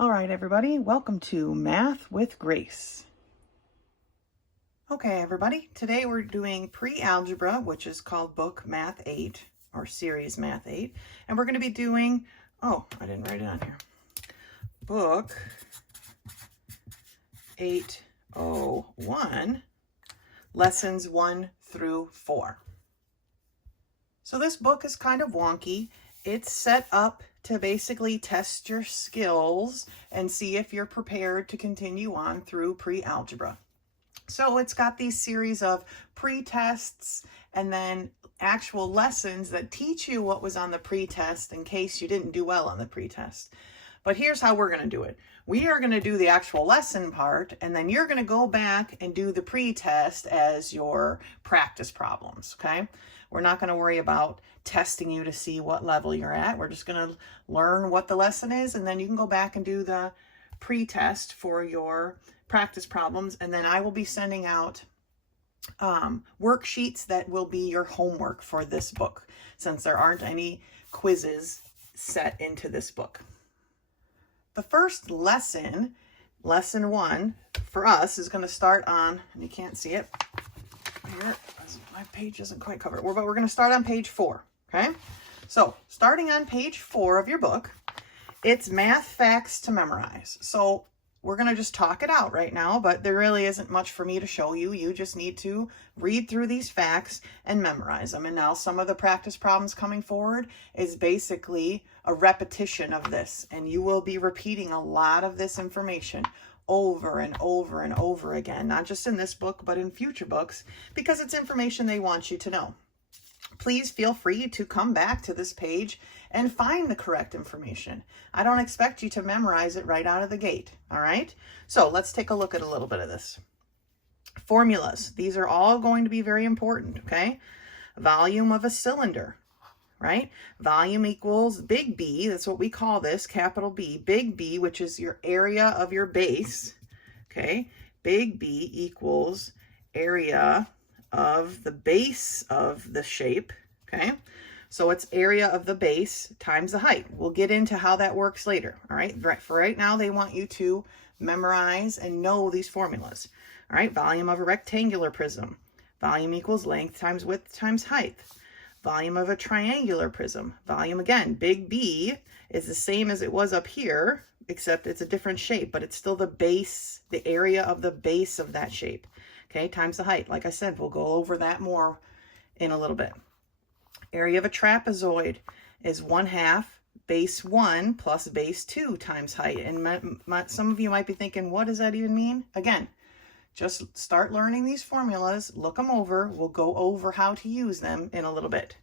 All right, everybody, welcome to Math with Grace. Okay, everybody, today we're doing Pre-Algebra, which is called Book Math 8, or Series Math 8, and we're going to be doing, oh, I didn't write it on here, Book 801, Lessons 1 through 4. So this book is kind of wonky. It's set up to basically test your skills and see if you're prepared to continue on through pre-algebra. So it's got these series of pre-tests and then actual lessons that teach you what was on the pre-test in case you didn't do well on the pre-test. But here's how we're going to do it. We are going to do the actual lesson part, and then you're going to go back and do the pre-test as your practice problems, okay? We're not going to worry about testing you to see what level you're at. We're just going to learn what the lesson is, and then you can go back and do the pre-test for your practice problems, and then I will be sending out worksheets that will be your homework for this book, since there aren't any quizzes set into this book. The first lesson, lesson 1, for us is going to start on, and you can't see it here, my page isn't quite covered, but we're going to start on page 4, okay? So, starting on page 4 of your book, it's math facts to memorize. So, we're going to just talk it out right now, but there really isn't much for me to show you. You just need to read through these facts and memorize them. And now some of the practice problems coming forward is basically a repetition of this. And you will be repeating a lot of this information over and over and over again, not just in this book, but in future books, because it's information they want you to know. Please feel free to come back to this page and find the correct information. I don't expect you to memorize it right out of the gate, all right? So let's take a look at a little bit of this. Formulas. These are all going to be very important, okay? Volume of a cylinder, right? Volume equals big B. That's what we call this, capital B. Big B, which is your area of your base, okay? Big B equals area of the base of the shape, okay? So it's area of the base times the height. We'll get into how that works later, all right? For right now, they want you to memorize and know these formulas, all right? Volume of a rectangular prism. Volume equals length times width times height. Volume of a triangular prism. Volume, again, big B is the same as it was up here, except it's a different shape, but it's still the base, the area of the base of that shape. Okay, times the height. Like I said, we'll go over that more in a little bit. Area of a trapezoid is 1/2 base 1 plus base 2 times height. And some of you might be thinking, what does that even mean? Again, just start learning these formulas, look them over. We'll go over how to use them in a little bit.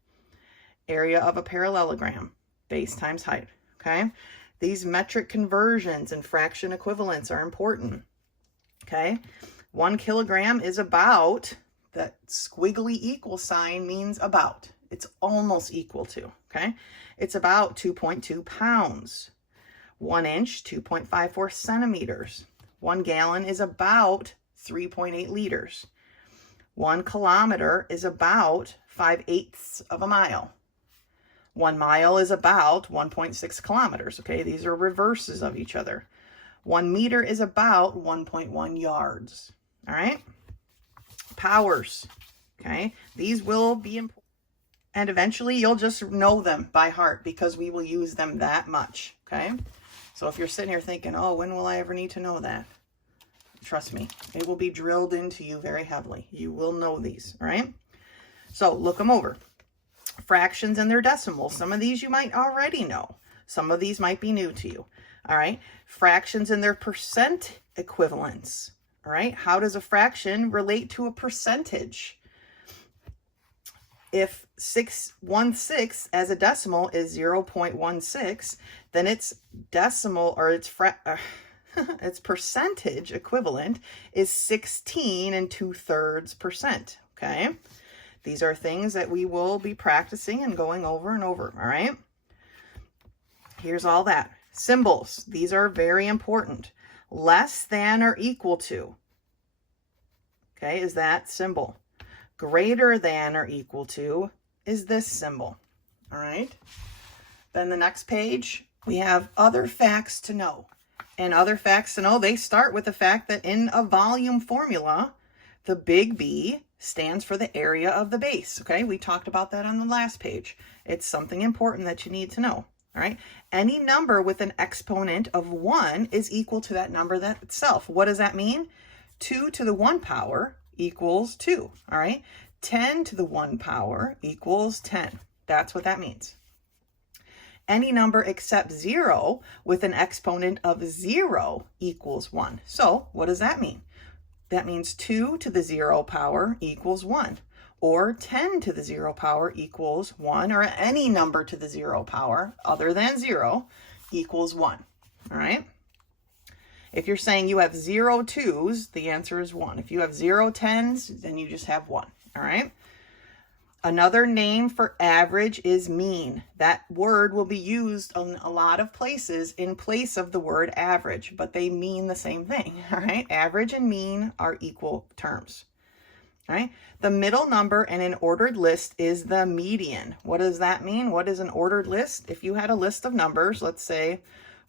Area of a parallelogram, base times height, okay? These metric conversions and fraction equivalents are important, okay? 1 kilogram is about, that squiggly equal sign means about. It's almost equal to, okay? It's about 2.2 pounds. 1 inch, 2.54 centimeters. 1 gallon is about 3.8 liters. 1 kilometer is about 5/8 of a mile. 1 mile is about 1.6 kilometers, okay? These are reverses of each other. 1 meter is about 1.1 yards. All right, powers, okay? These will be important. And eventually you'll just know them by heart because we will use them that much, okay? So if you're sitting here thinking, oh, when will I ever need to know that? Trust me, it will be drilled into you very heavily. You will know these, all right? So look them over. Fractions and their decimals. Some of these you might already know. Some of these might be new to you, all right? Fractions and their percent equivalents. All right, how does a fraction relate to a percentage? If 1/6 as a decimal is 0.16, then its decimal or its its percentage equivalent is 16 2/3%, okay? These are things that we will be practicing and going over and over, all right? Here's all that. Symbols, these are very important. Less than or equal to, okay, is that symbol. Greater than or equal to is this symbol, all right? Then the next page, we have other facts to know. And other facts to know, they start with the fact that in a volume formula, the big B stands for the area of the base. Okay, we talked about that on the last page. It's something important that you need to know. All right, any number with an exponent of 1 is equal to that number that itself. What does that mean? 2 to the 1 power equals 2. All right, 10 to the 1 power equals 10. That's what that means. Any number except 0 with an exponent of 0 equals 1. So what does that mean? That means 2 to the 0 power equals 1, or 10 to the 0 power equals 1, or any number to the 0 power other than 0 equals 1. All right? If you're saying you have 0 2s, the answer is 1. If you have 0 10s, then you just have 1. All right? Another name for average is mean. That word will be used in a lot of places in place of the word average, but they mean the same thing, all right? Average and mean are equal terms, all right? The middle number in an ordered list is the median. What does that mean? What is an ordered list? If you had a list of numbers, let's say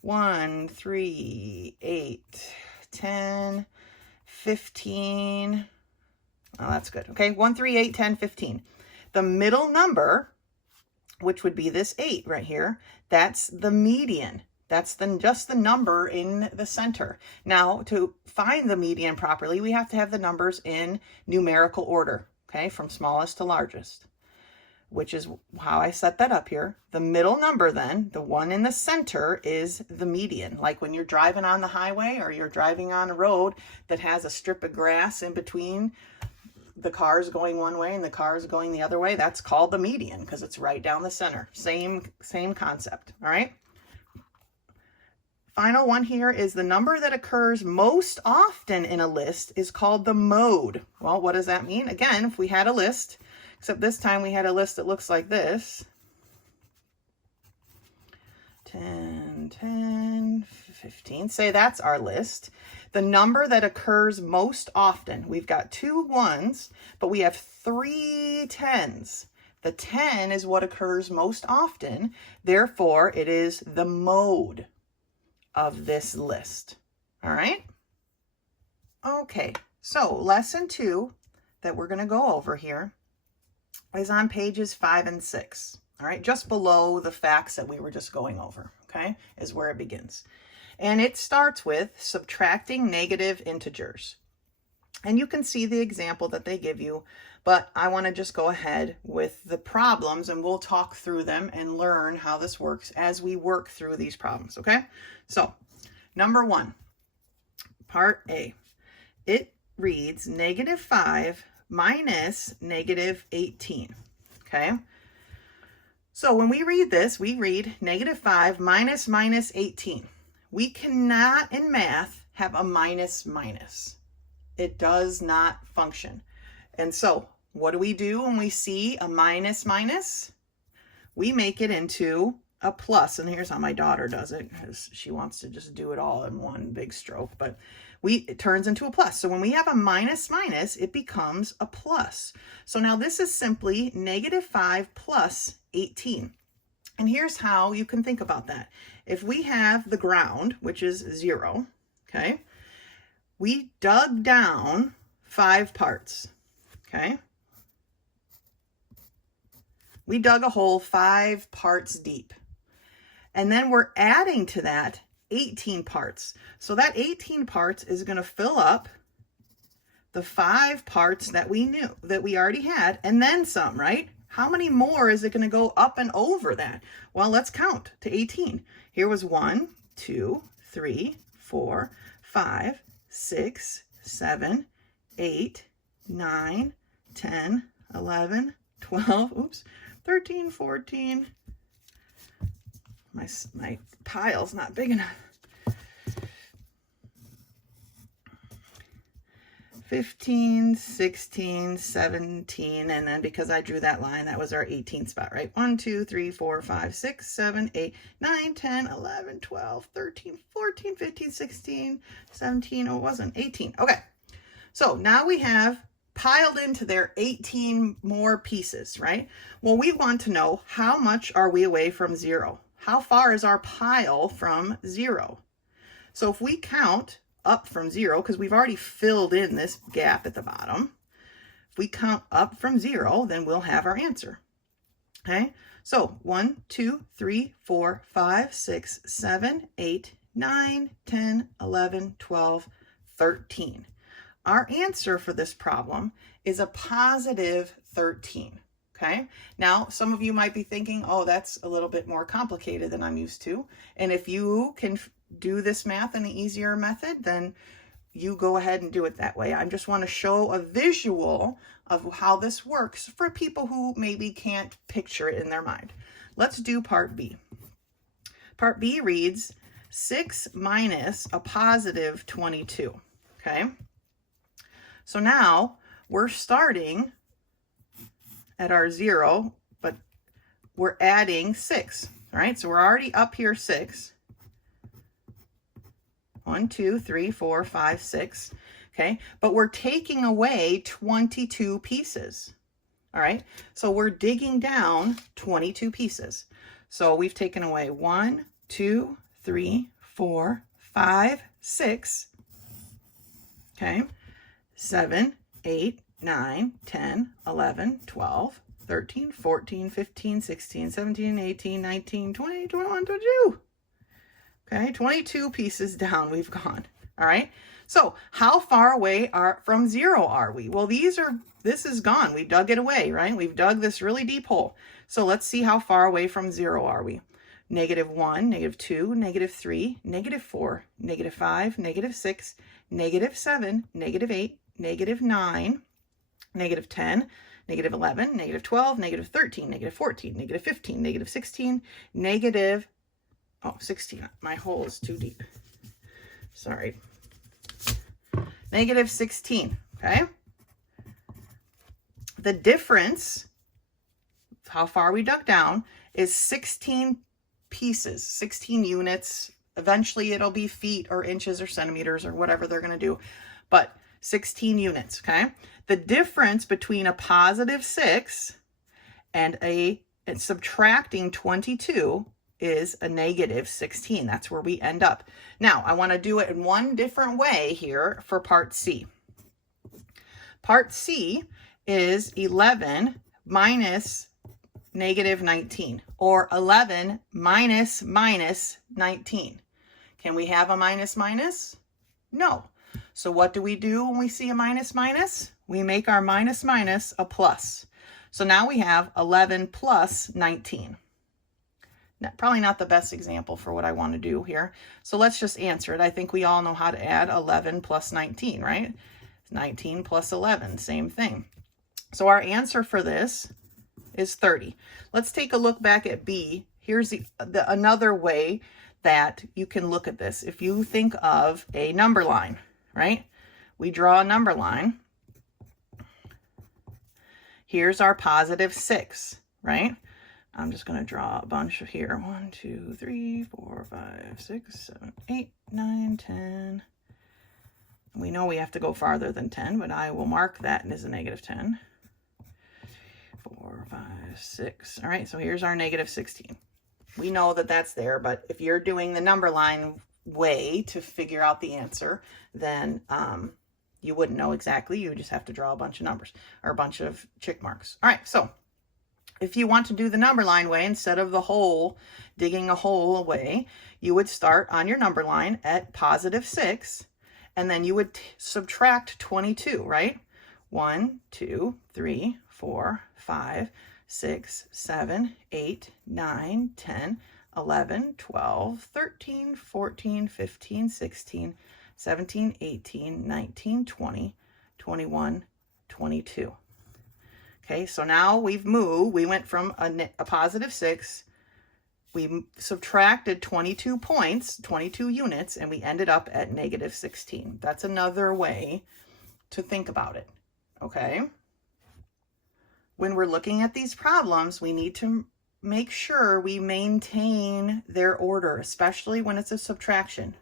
1, 3, 8, 10, 15. Oh, that's good. Okay, 1, 3, 8, 10, 15. The middle number, which would be this 8 right here, that's the median. That's just the number in the center. Now, to find the median properly, we have to have the numbers in numerical order, okay, from smallest to largest, which is how I set that up here. The middle number then, the one in the center, is the median. Like when you're driving on the highway or you're driving on a road that has a strip of grass in between the cars going one way and the cars going the other way, that's called the median because it's right down the center. Same concept, all right? Final one here is the number that occurs most often in a list is called the mode. Well, what does that mean? Again, if we had a list, except this time we had a list that looks like this. 10, 10, 15, say that's our list. The number that occurs most often, we've got 2 1s, but we have 3 10s. The 10 is what occurs most often. Therefore, it is the mode of this list. All right? Okay, so lesson 2 that we're going to go over here is on pages 5 and 6. All right, just below the facts that we were just going over, okay, is where it begins. And it starts with subtracting negative integers. And you can see the example that they give you, but I want to just go ahead with the problems and we'll talk through them and learn how this works as we work through these problems, okay? So, number 1, part A. It reads -5 minus -18, okay? So when we read this, we read -5 minus -18. We cannot, in math, have a minus minus. It does not function. And so what do we do when we see a minus minus? We make it into a plus. And here's how my daughter does it, because she wants to just do it all in one big stroke. But it turns into a plus. So when we have a minus minus, it becomes a plus. So now this is simply -5 plus 18. And here's how you can think about that. If we have the ground, which is 0, okay, we dug down 5 parts, okay? We dug a hole 5 parts deep. And then we're adding to that 18 parts. So that 18 parts is going to fill up the 5 parts that we knew, that we already had, and then some, right? How many more is it going to go up and over that? Well, let's count to 18. Here was 1, 2, 3, 4, 5, 6, 7, 8, 9, 10, 11, 12, 13, 14. My pile's not big enough. 15, 16, 17, and then because I drew that line, that was our 18th spot, right? 1, 2, 3, 4, 5, 6, 7, 8, 9, 10, 11, 12, 13, 14, 15, 16, 17, oh, it wasn't, 18. Okay, so now we have piled into there 18 more pieces, right? Well, we want to know how much are we away from 0? How far is our pile from 0? So if we count up from 0, because we've already filled in this gap at the bottom, if we count up from 0, then we'll have our answer. Okay, so 1, 2, 3, 4, 5, 6, 7, 8, 9, 10, 11, 12, 13. Our answer for this problem is a positive 13. Okay, now some of you might be thinking, oh, that's a little bit more complicated than I'm used to. And if you can do this math in an easier method, then you go ahead and do it that way. I just want to show a visual of how this works for people who maybe can't picture it in their mind. Let's do part B. Part B reads 6 minus a positive 22. Okay, so now we're starting at our 0, but we're adding 6. All right, so we're already up here 6. 1, 2, 3, 4, 5, 6. Okay, but we're taking away 22 pieces. All right, so we're digging down 22 pieces. So we've taken away 1, 2, 3, 4, 5, 6. Okay, 7, 8, 9, 10, 11, 12, 13, 14, 15, 16, 17, 18, 19, 20, 21, 22. Okay, 22 pieces down we've gone. All right, so how far away from 0 are we? Well, this is gone. We dug it away, right? We've dug this really deep hole. So let's see how far away from 0 are we. -1, -2, -3, -4, -5, -6, -7, -8, -9, -10, -11, -12, -13, -14, -15, -16, -16. My hole is too deep. Sorry. -16, okay? The difference, how far we dug down, is 16 pieces, 16 units. Eventually it'll be feet or inches or centimeters or whatever they're going to do, but 16 units, okay? The difference between a positive 6 and subtracting 22 is a -16. That's where we end up. Now, I want to do it in one different way here for part C. Part C is 11 minus -19, or 11 minus 19. Can we have a minus? No. So what do we do when we see a minus? We make our minus a plus. So now we have 11 plus 19. Probably not the best example for what I want to do here. So let's just answer it. I think we all know how to add 11 plus 19, right? 19 plus 11, same thing. So our answer for this is 30. Let's take a look back at B. Here's another way that you can look at this. If you think of a number line, right? We draw a number line. Here's our positive 6, right? I'm just going to draw a bunch here. 1, 2, 3, 4, 5, 6, 7, 8, 9, 10. We know we have to go farther than 10, but I will mark that as a -10. 4, 5, 6. All right, so here's our -16. We know that that's there, but if you're doing the number line way to figure out the answer, then you wouldn't know exactly. You would just have to draw a bunch of numbers or a bunch of check marks. All right, so if you want to do the number line way, instead of the hole, digging a hole away, you would start on your number line at positive 6, and then you would subtract 22, right? 1, 2, 3, 4, 5, 6, 7, 8, 9, 10, 11, 12, 13, 14, 15, 16, 17, 18, 19, 20, 21, 22. Okay, so now we've moved. We went from a positive 6. We subtracted 22 points, 22 units, and we ended up at -16. That's another way to think about it, okay? When we're looking at these problems, we need to make sure we maintain their order, especially when it's a subtraction.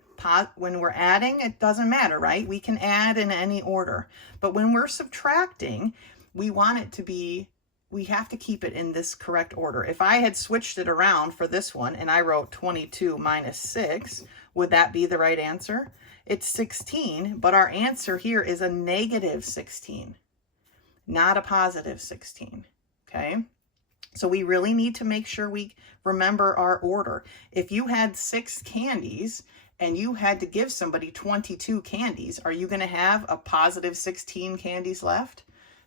When we're adding, it doesn't matter, right? We can add in any order. But when we're subtracting, we want it to be, we have to keep it in this correct order. If I had switched it around for this one and I wrote 22 minus 6, Would that be the right answer? It's 16, but our answer here is a negative 16, not a positive 16, okay? So we really need to make sure we remember our order. If you had 6 candies and you had to give somebody 22 candies, are you going to have a positive 16 candies left?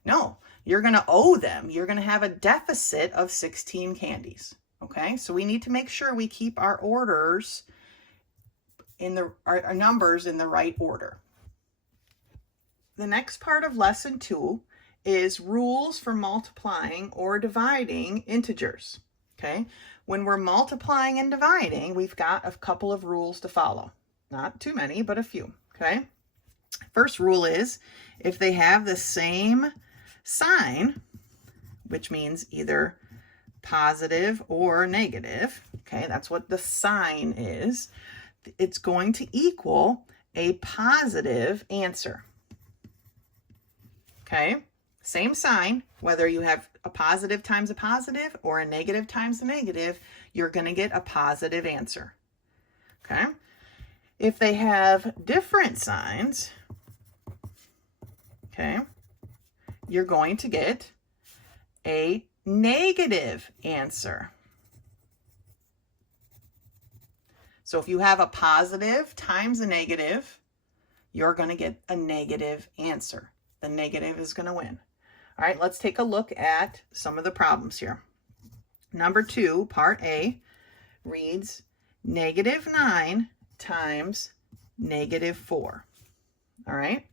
No, you're going to owe them. You're going to have a deficit of 16 candies, okay? So we need to make sure we keep our orders in our numbers in the right order. The next part of lesson 2 is rules for multiplying or dividing integers, okay? When we're multiplying and dividing, we've got a couple of rules to follow. Not too many, but a few, okay? First rule is if they have the same sign, which means either positive or negative, okay? That's what the sign is. It's going to equal a positive answer, okay? Same sign, whether you have a positive times a positive or a negative times a negative, you're going to get a positive answer, okay? If they have different signs, okay, you're going to get a negative answer. So if you have a positive times a negative, you're going to get a negative answer. The negative is going to win. All right, let's take a look at some of the problems here. Number 2, part A, reads negative 9 times negative 4. All right,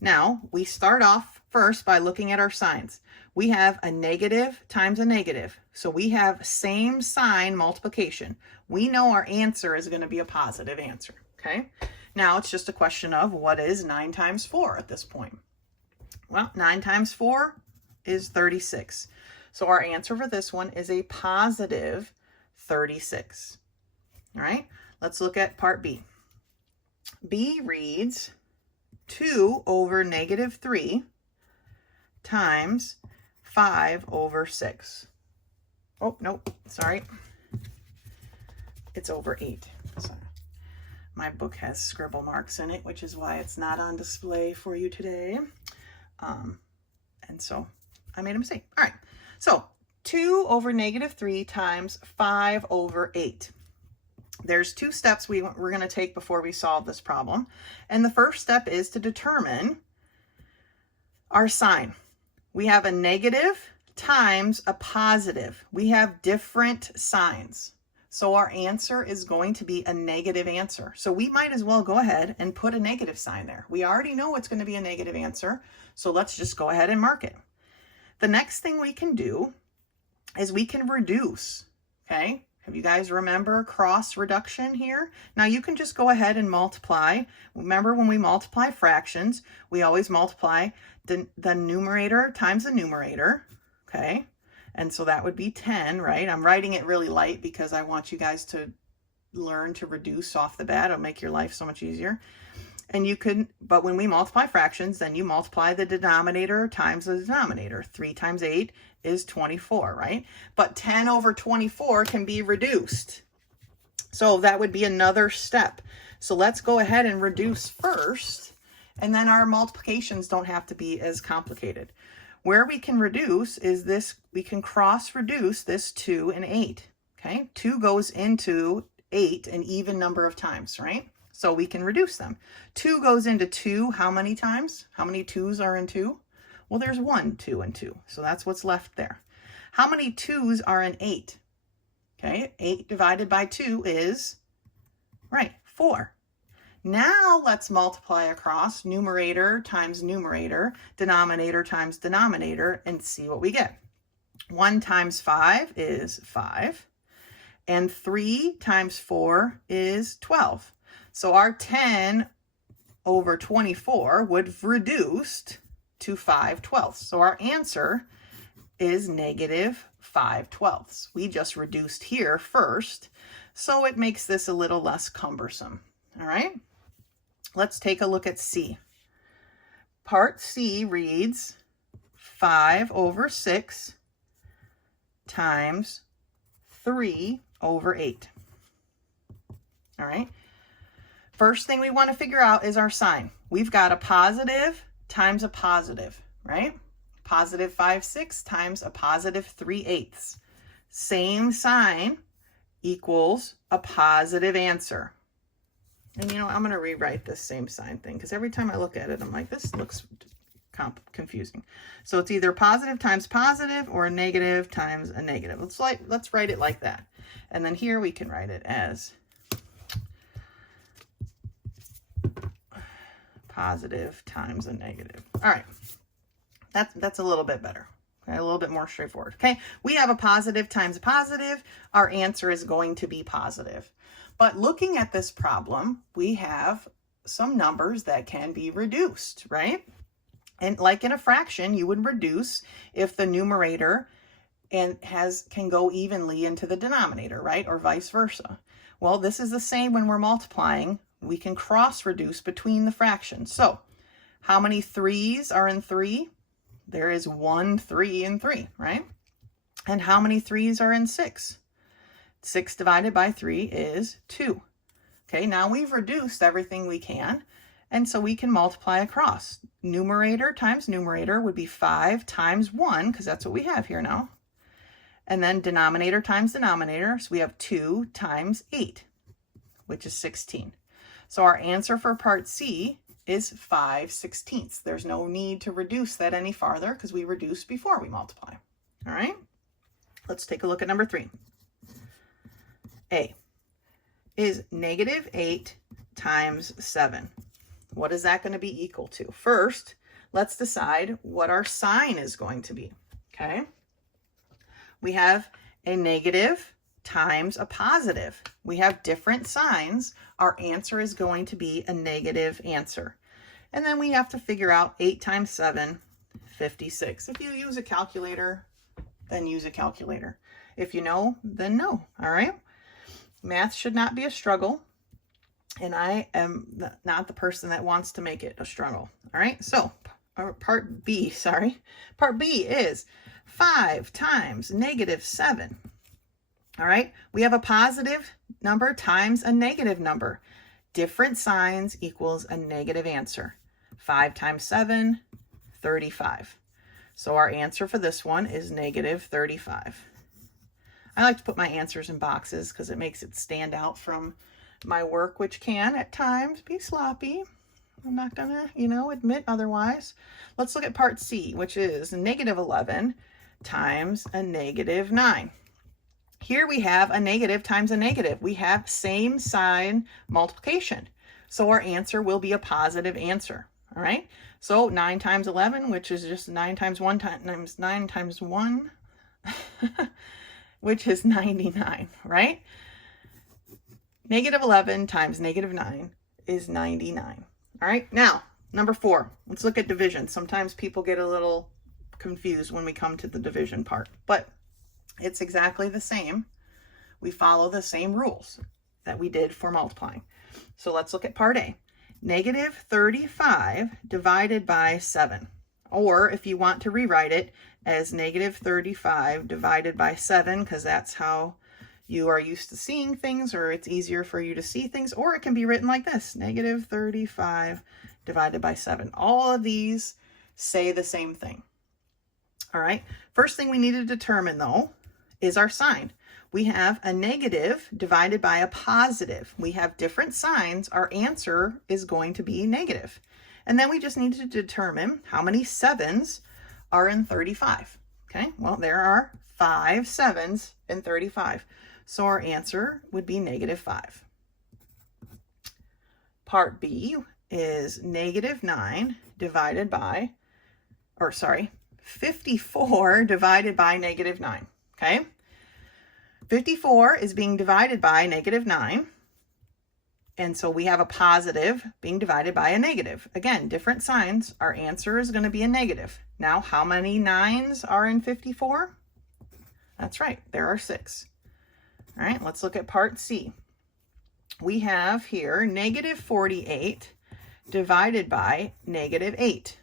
now we start off first by looking at our signs. We have a negative times a negative. So we have same sign multiplication. We know our answer is going to be a positive answer, okay? Now it's just a question of what is 9 times 4 at this point. Well, 9 times 4 is 36. So our answer for this one is a positive 36. All right, let's look at part B. B reads 2 over negative 3 times 5 over 6. Oh, nope, sorry. It's over 8. So my book has scribble marks in it, which is why it's not on display for you today. And so I made a mistake. All right, so 2 over negative 3 times 5 over 8. There's 2 steps we're going to take before we solve this problem. And the first step is to determine our sign. We have a negative times a positive. We have different signs. So our answer is going to be a negative answer. So we might as well go ahead and put a negative sign there. We already know it's going to be a negative answer. So let's just go ahead and mark it. The next thing we can do is we can reduce, okay? Have you guys remember cross reduction here? Now you can just go ahead and multiply. Remember when we multiply fractions, we always multiply the numerator times the numerator, okay? And so that would be 10, right? I'm writing it really light because I want you guys to learn to reduce off the bat. It'll make your life so much easier. And you could, but when we multiply fractions, then you multiply the denominator times the denominator. 3 times 8 is 24, right? But 10 over 24 can be reduced. So that would be another step. So let's go ahead and reduce first, and then our multiplications don't have to be as complicated. Where we can reduce is this, we can cross reduce this 2 and 8, okay? 2 goes into 8 an even number of times, right? So we can reduce them. 2 goes into 2 how many times? How many 2's are in 2? Well, there's 1, 2, and 2. So that's what's left there. How many 2's are in 8? Okay, 8 divided by 2 is, right, 4. Now let's multiply across numerator times numerator, denominator times denominator, and see what we get. 1 times 5 is 5, and 3 times 4 is 12. So our 10 over 24 would have reduced to 5/12. So our answer is negative 5/12. We just reduced here first, so it makes this a little less cumbersome. All right, let's take a look at C. Part C reads 5 over 6 times 3 over 8. All right. First thing we want to figure out is our sign. We've got a positive times a positive, right? Positive 5/6 times a positive 3/8. Same sign equals a positive answer. And you know, I'm going to rewrite this same sign thing because every time I look at it, I'm like, this looks confusing. So it's either positive times positive or a negative times a negative. Let's write it like that. And then here we can write it as positive times a negative. All right. That's a little bit better. Okay, a little bit more straightforward. Okay, we have a positive times a positive. Our answer is going to be positive. But looking at this problem, we have some numbers that can be reduced, right? And like in a fraction, you would reduce if the numerator can go evenly into the denominator, right? Or vice versa. Well, this is the same when we're multiplying. We can cross reduce between the fractions. So how many 3's are in 3? There is 1 3 in 3, right? And how many 3's are in 6? 6 divided by 3 is 2. Okay, now we've reduced everything we can, and so we can multiply across. Numerator times numerator would be 5 times 1, because that's what we have here now. And then denominator times denominator, so we have 2 times 8, which is 16. So our answer for part C is 5/16. There's no need to reduce that any farther because we reduced before we multiply. All right, let's take a look at number 3. A is -8 times 7. What is that going to be equal to? First, let's decide what our sign is going to be. Okay, we have a negative times a positive. We have different signs. Our answer is going to be a negative answer. And then we have to figure out 8 times 7, 56. If you use a calculator, then use a calculator. If you know, then no. All right. Math should not be a struggle. And I am not the person that wants to make it a struggle. All right. So part B is 5 times -7. All right, we have a positive number times a negative number. Different signs equals a negative answer. 5 times 7, 35. So our answer for this one is -35. I like to put my answers in boxes because it makes it stand out from my work, which can at times be sloppy. I'm not gonna, admit otherwise. Let's look at part C, which is -11 times a -9. Here we have a negative times a negative. We have same sign multiplication. So our answer will be a positive answer. All right. So 9 times 11, which is just 9 times 1 times 9 times 1, which is 99, right? -11 times -9 is 99. All right. Now, number 4, let's look at division. Sometimes people get a little confused when we come to the division part, but it's exactly the same. We follow the same rules that we did for multiplying. So let's look at part A. -35 divided by 7. Or if you want to rewrite it as -35 divided by 7, because that's how you are used to seeing things, or it's easier for you to see things, or it can be written like this, -35 divided by 7. All of these say the same thing. All right. First thing we need to determine, though, is our sign. We have a negative divided by a positive. We have different signs. Our answer is going to be negative. And then we just need to determine how many 7's are in 35. Okay, well, there are 5 7's in 35. So our answer would be -5. Part B is -9 divided by, 54 divided by -9. Okay, 54 is being divided by -9. And so we have a positive being divided by a negative. Again, different signs. Our answer is going to be a negative. Now, how many 9's are in 54? That's right, there are 6. All right, let's look at part C. We have here -48 divided by -8.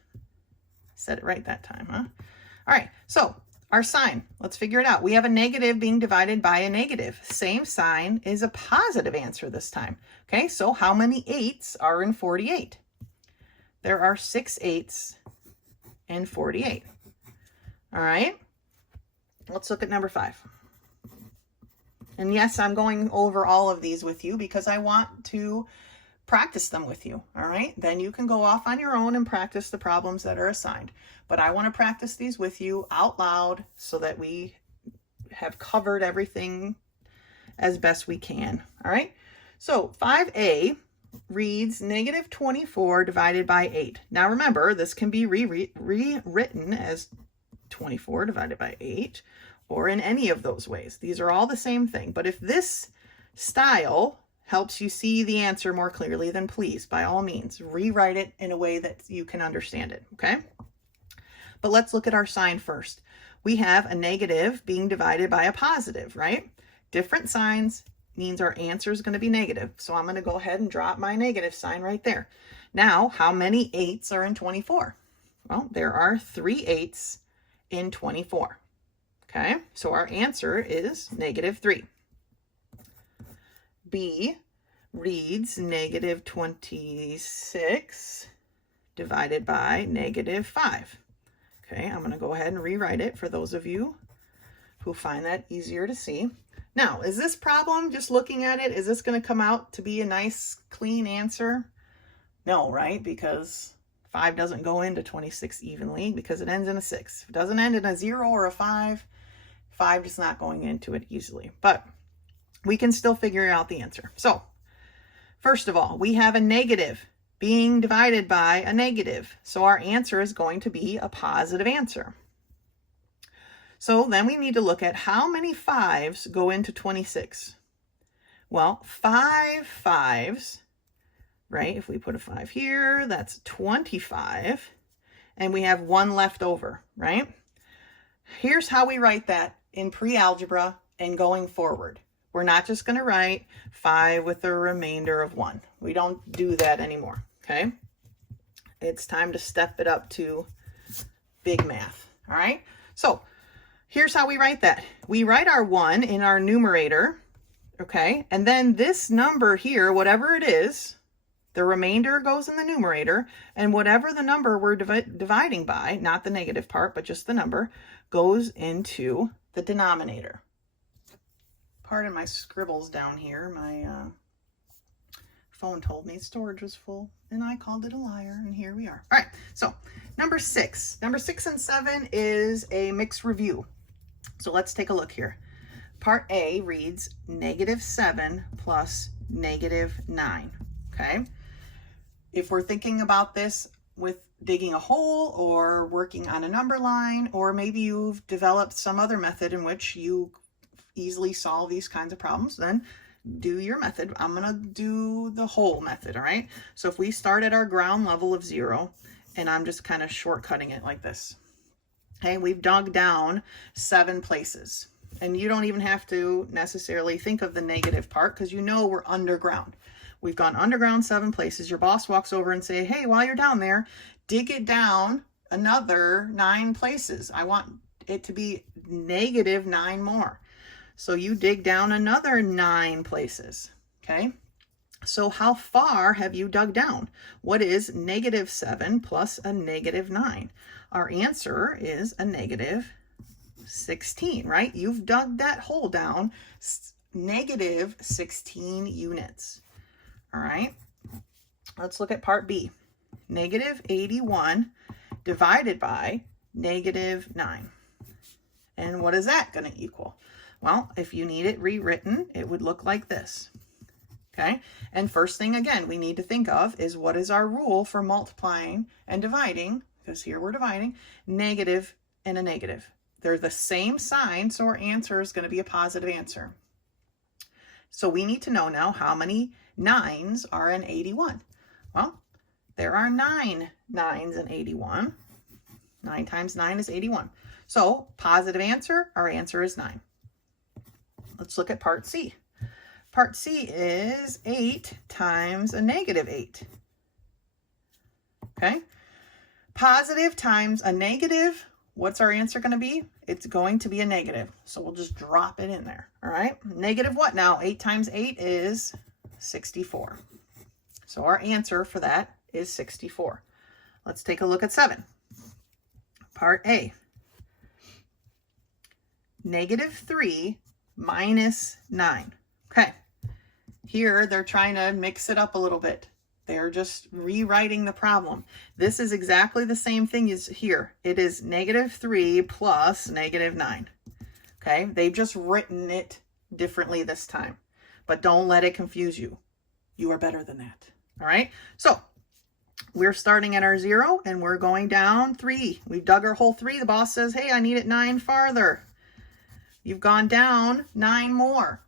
Said it right that time, huh? All right, so our sign. Let's figure it out. We have a negative being divided by a negative. Same sign is a positive answer this time. Okay, so how many 8s are in 48? There are 6 8s in 48. All right, let's look at number 5. And yes, I'm going over all of these with you because I want to practice them with you, all right? Then you can go off on your own and practice the problems that are assigned. But I want to practice these with you out loud so that we have covered everything as best we can, all right? So 5a reads negative 24 divided by 8. Now remember, this can be rewritten as 24 divided by 8 or in any of those ways. These are all the same thing. But if this style helps you see the answer more clearly, then please, by all means, rewrite it in a way that you can understand it, okay? But let's look at our sign first. We have a negative being divided by a positive, right? Different signs means our answer is going to be negative. So I'm going to go ahead and drop my negative sign right there. Now, how many 8s are in 24? Well, there are 3 8s in 24. Okay, so our answer is negative 3. B reads negative 26 divided by negative 5. Okay, I'm going to go ahead and rewrite it for those of you who find that easier to see. Now, is this problem, just looking at it, is this going to come out to be a nice, clean answer? No, right? Because 5 doesn't go into 26 evenly because it ends in a 6. If it doesn't end in a 0 or a 5, 5 is not going into it easily. But we can still figure out the answer. So, first of all, we have a negative being divided by a negative. So our answer is going to be a positive answer. So then we need to look at how many 5s go into 26. Well, 5 5s, right? If we put a 5 here, that's 25. And we have 1 left over, right? Here's how we write that in pre-algebra and going forward. We're not just going to write 5 with a remainder of 1. We don't do that anymore, okay? It's time to step it up to big math, all right? So here's how we write that. We write our 1 in our numerator, okay? And then this number here, whatever it is, the remainder goes in the numerator, and whatever the number we're dividing by, not the negative part, but just the number, goes into the denominator. Pardon my scribbles down here. My phone told me storage was full, and I called it a liar, and here we are. All right, so number 6. Number 6 and 7 is a mixed review. So let's take a look here. Part A reads negative 7 plus negative 9, okay? If we're thinking about this with digging a hole or working on a number line, or maybe you've developed some other method in which you easily solve these kinds of problems, then do your method. I'm going to do the whole method, all right? So if we start at our ground level of 0, and I'm just kind of shortcutting it like this. Okay, we've dug down 7 places. And you don't even have to necessarily think of the negative part because you know we're underground. We've gone underground 7 places. Your boss walks over and say, hey, while you're down there, dig it down another 9 places. I want it to be negative 9 more. So you dig down another 9 places, okay? So how far have you dug down? What is negative 7 plus a negative 9? Our answer is a negative 16, right? You've dug that hole down negative 16 units. All right, let's look at part B. Negative 81 divided by negative 9. And what is that going to equal? Well, if you need it rewritten, it would look like this. Okay, and first thing again we need to think of is what is our rule for multiplying and dividing, because here we're dividing, negative and a negative. They're the same sign, so our answer is going to be a positive answer. So we need to know now how many 9s are in 81. Well, there are 9 9s in 81. 9 times 9 is 81. So positive answer, our answer is 9. Let's look at part C. Part C is 8 times a negative 8. Okay. Positive times a negative what's our answer going to be? It's going to be a negative. So we'll just drop it in there. All right. Negative what now? 8 times 8 is 64. So our answer for that is 64. Let's take a look at 7. Part A. -3 minus 9. Okay. Here they're trying to mix it up a little bit. They're just rewriting the problem. This is exactly the same thing as here. It is -3 plus -9. Okay, they've just written it differently this time. But don't let it confuse you. You are better than that. All right, so we're starting at our 0 and we're going down 3. We've dug our hole 3. The boss says, hey, I need it 9 farther. You've gone down 9 more.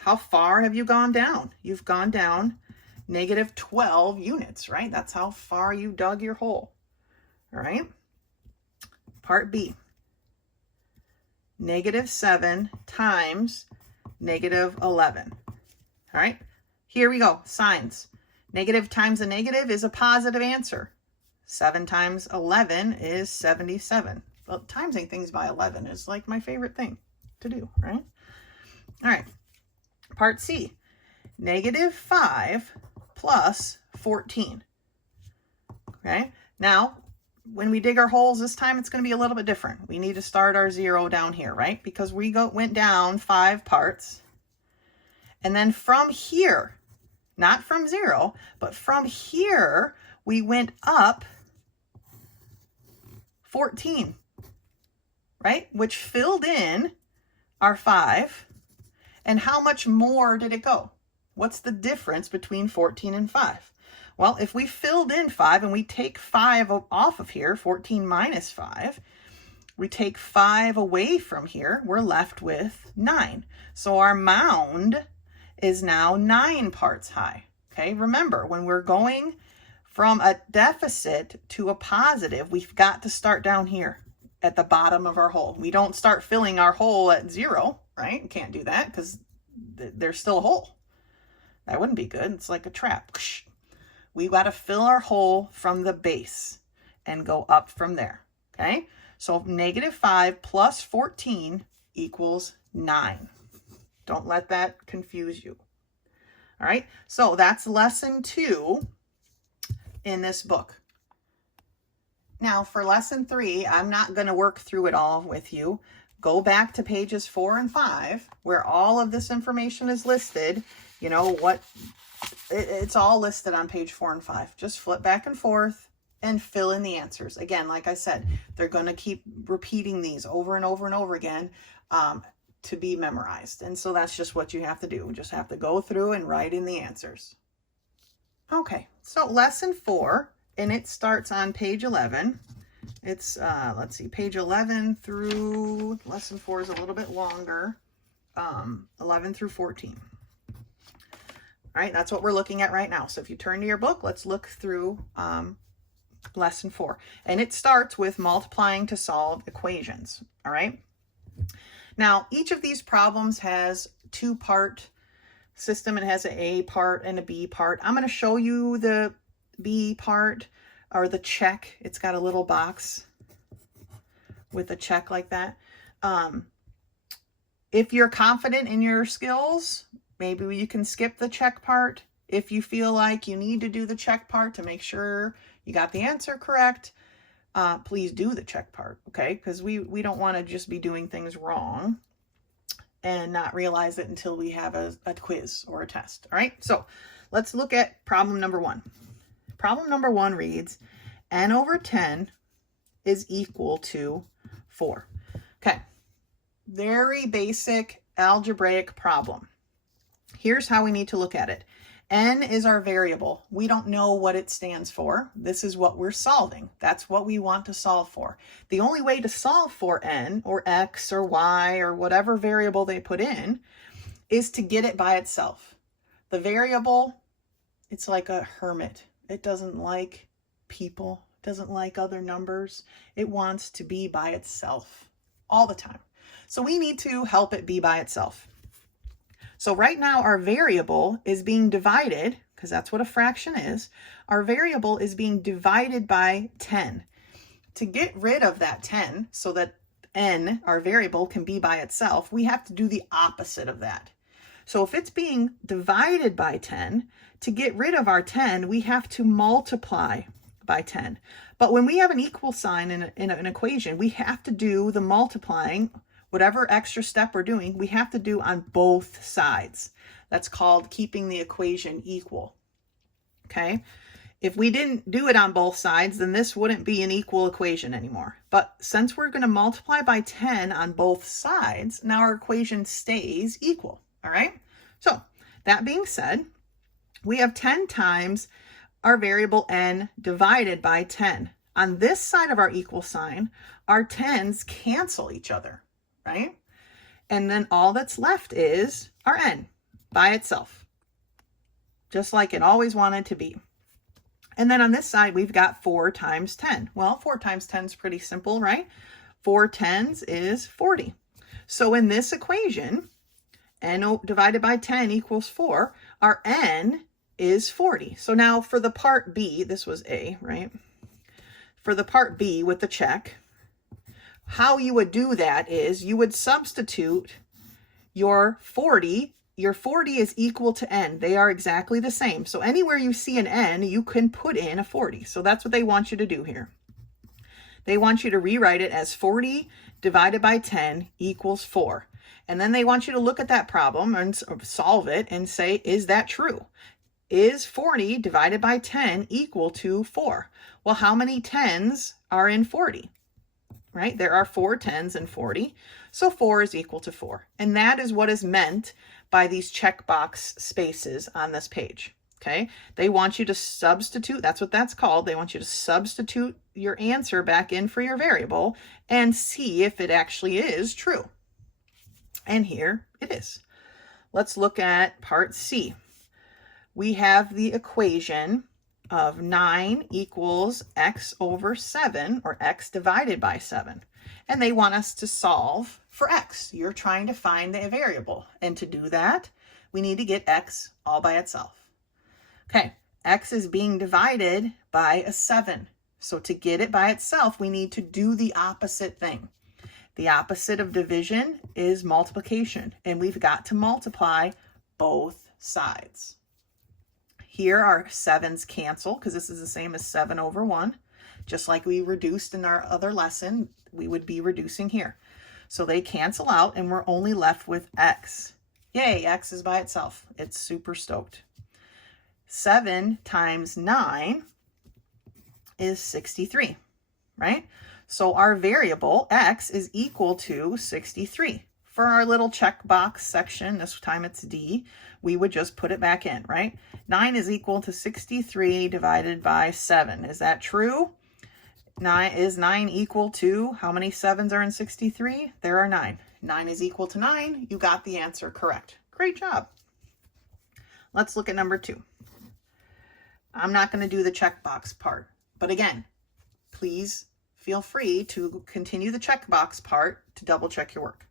How far have you gone down? You've gone down -12 units, right? That's how far you dug your hole. All right. Part B. -7 times -11. All right. Here we go. Signs. Negative times a negative is a positive answer. 7 times 11 is 77. Well, timesing things by 11 is like my favorite thing to do, right? All right. Part C. -5 plus 14. Okay. Now, when we dig our holes this time, it's going to be a little bit different. We need to start our 0 down here, right? Because we went down 5 parts. And then from here, not from 0, but from here, we went up 14, right? Which filled in our 5. And how much more did it go? What's the difference between 14 and 5? Well, if we filled in 5 and we take 5 off of here, 14 minus 5, we take 5 away from here, we're left with 9. So our mound is now 9 parts high. Okay, remember, when we're going from a deficit to a positive, we've got to start down here at the bottom of our hole. We don't start filling our hole at 0, right? We can't do that because there's still a hole. That wouldn't be good. It's like a trap. We got to fill our hole from the base and go up from there. Okay, so -5 plus 14 equals 9. Don't let that confuse you. All right, so that's lesson 2 in this book. Now for lesson 3, I'm not going to work through it all with you. Go back to pages 4 and 5 where all of this information is listed. You know what? It's all listed on page 4 and 5. Just flip back and forth and fill in the answers. Again, like I said, they're going to keep repeating these over and over and over again to be memorized. And so that's just what you have to do. You just have to go through and write in the answers. Okay, so lesson 4, and it starts on page 11. It's, let's see, page 11 through, lesson 4 is a little bit longer, 11 through 14. All right, that's what we're looking at right now. So if you turn to your book, let's look through lesson 4. And it starts with multiplying to solve equations, all right? Now, each of these problems has 2-part system. It has an A part and a B part. I'm going to show you the B part, or the check. It's got a little box with a check like that. If you're confident in your skills, maybe you can skip the check part. If you feel like you need to do the check part to make sure you got the answer correct, please do the check part, okay? Because we don't want to just be doing things wrong and not realize it until we have a quiz or a test, all right? So let's look at problem number 1. Problem number 1 reads, n over 10 is equal to 4. Okay, very basic algebraic problem. Here's how we need to look at it. N is our variable. We don't know what it stands for. This is what we're solving. That's what we want to solve for. The only way to solve for n, or x, or y, or whatever variable they put in, is to get it by itself. The variable, it's like a hermit. It doesn't like people, doesn't like other numbers. It wants to be by itself all the time. So we need to help it be by itself. So right now our variable is being divided, because that's what a fraction is. Our variable is being divided by 10. to get rid of that 10 so that n, our variable, can be by itself, we have to do the opposite of that. So if it's being divided by 10, to get rid of our 10, we have to multiply by 10. But when we have an equal sign in an equation, we have to do the multiplying, whatever extra step we're doing, we have to do on both sides. That's called keeping the equation equal. Okay? If we didn't do it on both sides, then this wouldn't be an equal equation anymore. But since we're going to multiply by 10 on both sides, now our equation stays equal. All right? So that being said, we have 10 times our variable n divided by 10. On this side of our equal sign, our 10s cancel each other, right? And then all that's left is our n by itself, just like it always wanted to be. And then on this side, we've got 4 times 10. Well, 4 times 10 is pretty simple, right? 4 tens is 40. So in this equation, n divided by 10 equals 4. Our n is 40. So now for the part B, this was A, right? For the part B with the check, how you would do that is you would substitute your 40. Your 40 is equal to n. They are exactly the same. So anywhere you see an n, you can put in a 40. So that's what they want you to do here. They want you to rewrite it as 40 divided by 10 equals 4. And then they want you to look at that problem and solve it and say, is that true? Is 40 divided by 10 equal to 4? Well, how many 10s are in 40? Right? There are 4 10s in 40. So 4 is equal to 4. And that is what is meant by these checkbox spaces on this page. Okay? They want you to substitute, that's what that's called. They want you to substitute your answer back in for your variable and see if it actually is true. And here it is. Let's look at part C. We have the equation of 9 equals x over 7, or x divided by 7. And they want us to solve for x. You're trying to find the variable. And to do that, we need to get x all by itself. Okay, x is being divided by a 7. So to get it by itself, we need to do the opposite thing. The opposite of division is multiplication, and we've got to multiply both sides. Here our 7s cancel because this is the same as 7 over 1. Just like we reduced in our other lesson, we would be reducing here. So they cancel out and we're only left with x. Yay, x is by itself. It's super stoked. 7 times 9 is 63, right? So our variable x is equal to 63. For our little checkbox section, this time it's D, we would just put it back in, right? 9 is equal to 63 divided by 7. Is that true? Is 9 equal to, how many 7s are in 63? There are 9. 9 is equal to 9. You got the answer correct. Great job. Let's look at number 2. I'm not going to do the checkbox part, but again, please feel free to continue the checkbox part to double check your work.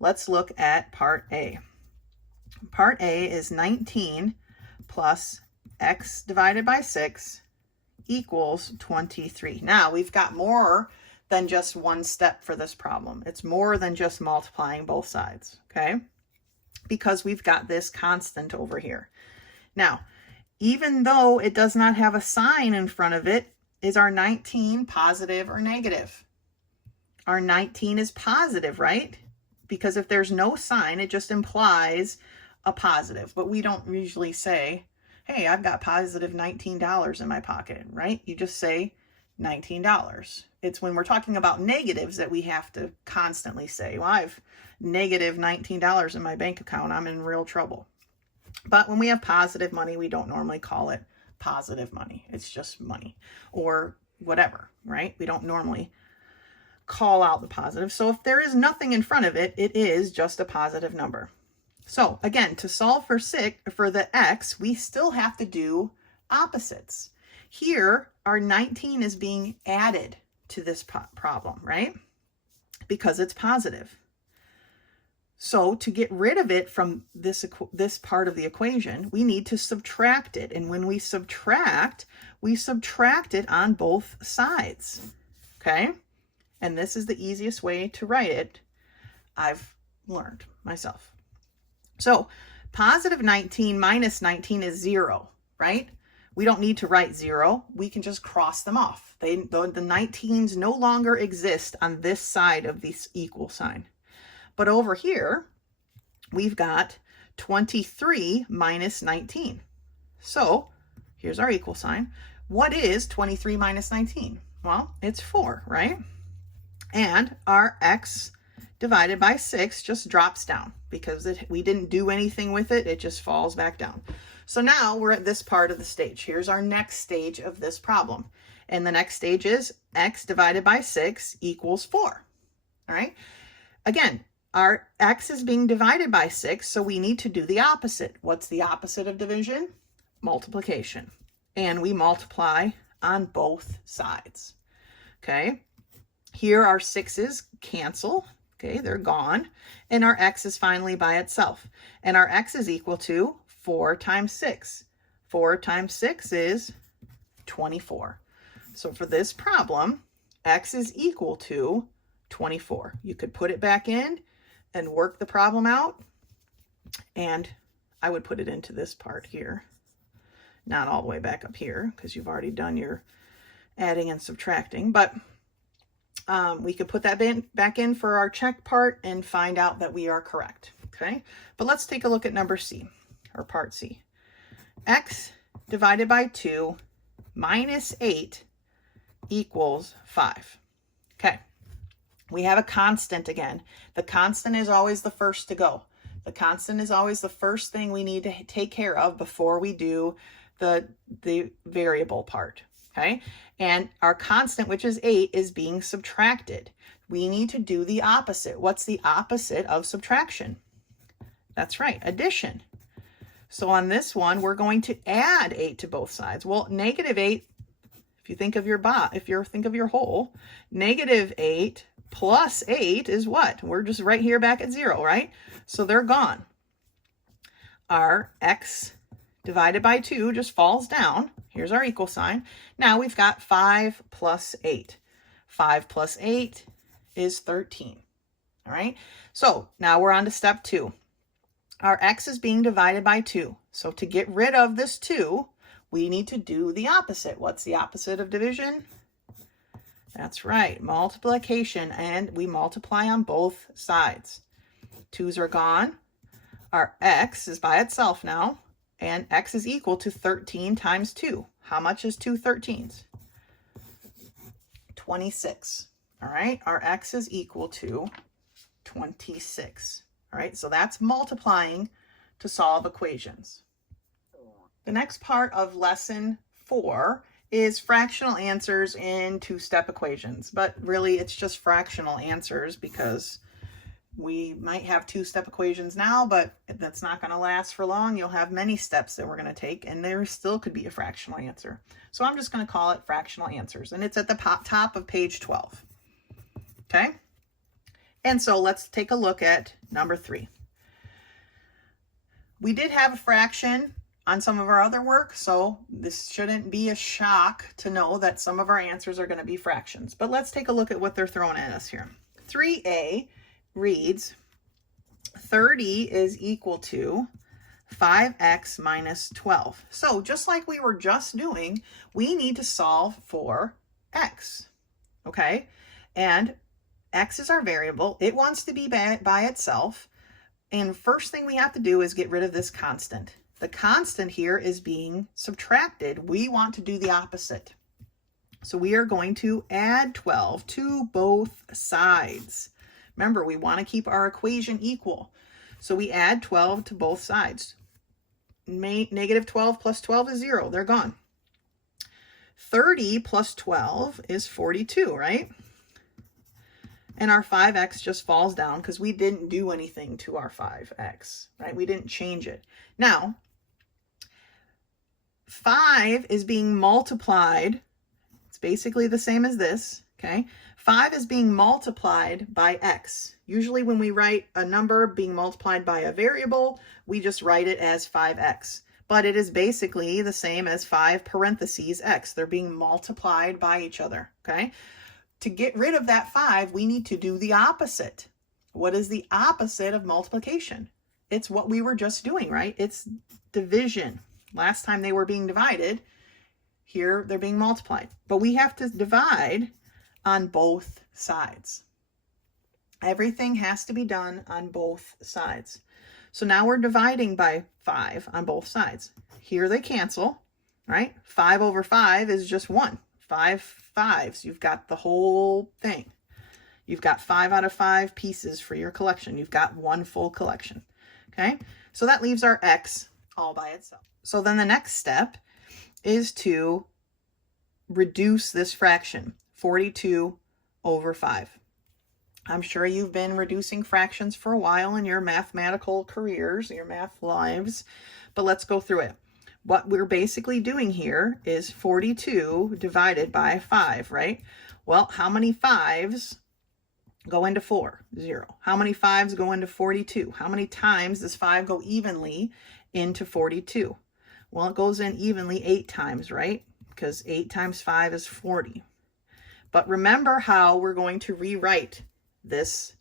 Let's look at part A. Part A is 19 plus x divided by 6 equals 23. Now we've got more than just one step for this problem. It's more than just multiplying both sides, okay? Because we've got this constant over here. Now, even though it does not have a sign in front of it, is our 19 positive or negative? Our 19 is positive, right? Because if there's no sign, it just implies a positive. But we don't usually say, hey, I've got positive $19 in my pocket, right? You just say $19. It's when we're talking about negatives that we have to constantly say, well, I've negative $19 in my bank account. I'm in real trouble. But when we have positive money, we don't normally call it positive money. It's just money or whatever, right? We don't normally call out the positive. So if there is nothing in front of it, it is just a positive number. So again, to solve for the x, we still have to do opposites. Here, our 19 is being added to this problem, right? Because it's positive. So to get rid of it from this part of the equation, we need to subtract it. And when we subtract it on both sides. okay? And this is the easiest way to write it I've learned myself. So positive 19 minus 19 is 0, right? We don't need to write 0. We can just cross them off. The 19s no longer exist on this side of this equal sign. But over here, we've got 23 minus 19. So here's our equal sign. What is 23 minus 19? Well, it's 4, right? And our x divided by 6 just drops down because we didn't do anything with it. It just falls back down. So now we're at this part of the stage. Here's our next stage of this problem. And the next stage is x divided by 6 equals 4. All right. Again, our x is being divided by 6, so we need to do the opposite. What's the opposite of division? Multiplication. And we multiply on both sides. Okay. Here our 6's cancel. Okay, they're gone. And our x is finally by itself. And our x is equal to 4 times 6. 4 times 6 is 24. So for this problem, x is equal to 24. You could put it back in and work the problem out. And I would put it into this part here. Not all the way back up here because you've already done your adding and subtracting. But we could put that back in for our check part and find out that we are correct. Okay, but let's take a look at number C, or part C. X divided by 2 minus 8 equals 5. Okay, we have a constant again. The constant is always the first to go. The constant is always the first thing we need to take care of before we do the variable part. Okay, and our constant, which is 8, is being subtracted. We need to do the opposite. What's the opposite of subtraction? That's right, addition. So on this one, we're going to add 8 to both sides. Well, negative 8, if you think of your whole, negative 8 plus 8 is what? We're just right here back at 0, right? So they're gone. Our x divided by 2 just falls down. Here's our equal sign. Now we've got 5 plus 8. 5 plus 8 is 13. All right. So now we're on to step 2. Our x is being divided by 2. So to get rid of this 2, we need to do the opposite. What's the opposite of division? That's right, multiplication. And we multiply on both sides. 2's are gone. Our x is by itself now. And x is equal to 13 times 2. How much is 2 13s? 26. All right, our x is equal to 26. All right, so that's multiplying to solve equations. The next part of lesson 4 is fractional answers in two-step equations. But really, it's just fractional answers because we might have two-step equations now, but that's not going to last for long. You'll have many steps that we're going to take, and there still could be a fractional answer. So I'm just going to call it fractional answers, and it's at the top of page 12. Okay? And so let's take a look at number 3. We did have a fraction on some of our other work, so this shouldn't be a shock to know that some of our answers are going to be fractions. But let's take a look at what they're throwing at us here. 3a reads 30 is equal to 5x minus 12. So just like we were just doing, we need to solve for x, okay? And x is our variable. It wants to be by itself. And first thing we have to do is get rid of this constant. The constant here is being subtracted. We want to do the opposite. So we are going to add 12 to both sides. Remember, we want to keep our equation equal. So we add 12 to both sides. Negative 12 plus 12 is 0. They're gone. 30 plus 12 is 42, right? And our 5x just falls down because we didn't do anything to our 5x, right? We didn't change it. Now, 5 is being multiplied. It's basically the same as this, okay? 5 is being multiplied by x. Usually when we write a number being multiplied by a variable, we just write it as 5x. But it is basically the same as 5 parentheses x. They're being multiplied by each other, okay? to get rid of that 5, we need to do the opposite. What is the opposite of multiplication? It's what we were just doing, right? It's division. Last time they were being divided, here they're being multiplied. But we have to divide on both sides. Everything has to be done on both sides. So now we're dividing by 5 on both sides. Here they cancel, right? 5 over 5 is just 1. 5 5s. You've got the whole thing. You've got 5 out of 5 pieces for your collection. You've got one full collection. Okay, so that leaves our x all by itself. So then the next step is to reduce this fraction, 42 over 5. I'm sure you've been reducing fractions for a while in your mathematical careers, your math lives, but let's go through it. What we're basically doing here is 42 divided by 5, right? Well, how many 5s go into 4? 0. How many 5s go into 42? How many times does 5 go evenly into 42? Well, it goes in evenly 8 times, right? Because 8 times 5 is 40. But remember how we're going to rewrite this.